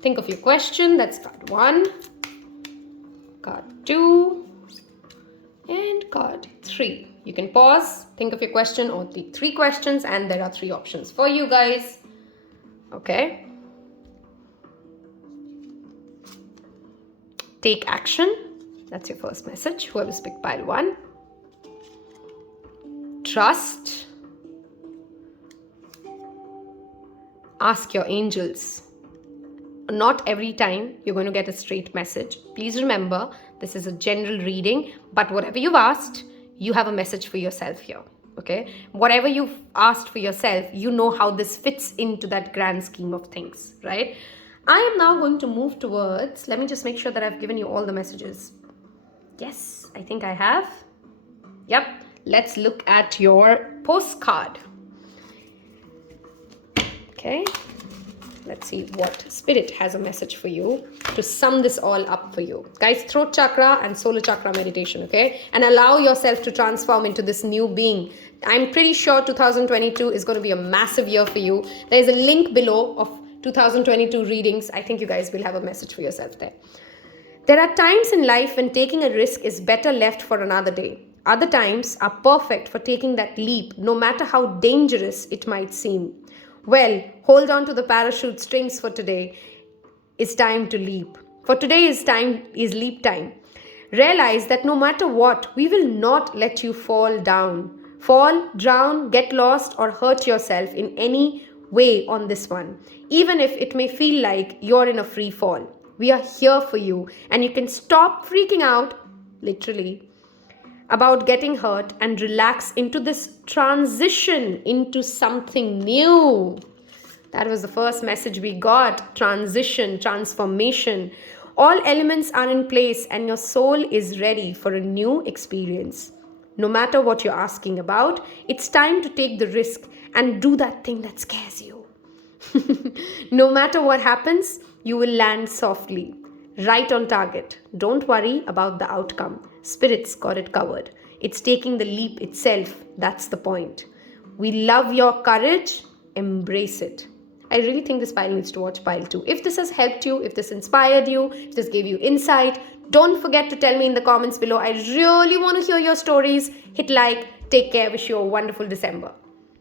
Think of your question. That's card 1. Card 2 and card 3. You can pause, think of your question or the 3 questions, and there are 3 options for you guys. Okay. Take action. That's your first message. Whoever's picked pile 1. Trust. Ask your angels. Not every time you're going to get a straight message. Please remember, this is a general reading, but whatever you've asked, you have a message for yourself here, okay? Whatever you've asked for yourself, you know how this fits into that grand scheme of things, right? I am now going to move towards, let me just make sure that I've given you all the messages. Yes, I think I have. Yep, let's look at your postcard. Okay. Let's see what Spirit has a message for you to sum this all up for you. Guys, throat chakra and solar chakra meditation, okay? And allow yourself to transform into this new being. I'm pretty sure 2022 is going to be a massive year for you. There's a link below of 2022 readings. I think you guys will have a message for yourself there. There are times in life when taking a risk is better left for another day. Other times are perfect for taking that leap, no matter how dangerous it might seem. Well, hold on to the parachute strings for today. It's time to leap. For today is leap time. Realize that no matter what, we will not let you fall down. Fall, drown, get lost, or hurt yourself in any way on this one. Even if it may feel like you're in a free fall. We are here for you, and you can stop freaking out, literally, about getting hurt and relax into this transition into something new. That was the first message we got. Transition, transformation. All elements are in place and your soul is ready for a new experience. No matter what you're asking about, it's time to take the risk and do that thing that scares you. No matter what happens, you will land softly, right on target. Don't worry about the outcome. Spirits got it covered. It's taking the leap itself. That's the point. We love your courage. Embrace it. I really think this pile needs to watch pile 2. If this has helped you, if this inspired you, if this gave you insight, don't forget to tell me in the comments below. I really want to hear your stories. Hit like. Take care. Wish you a wonderful December.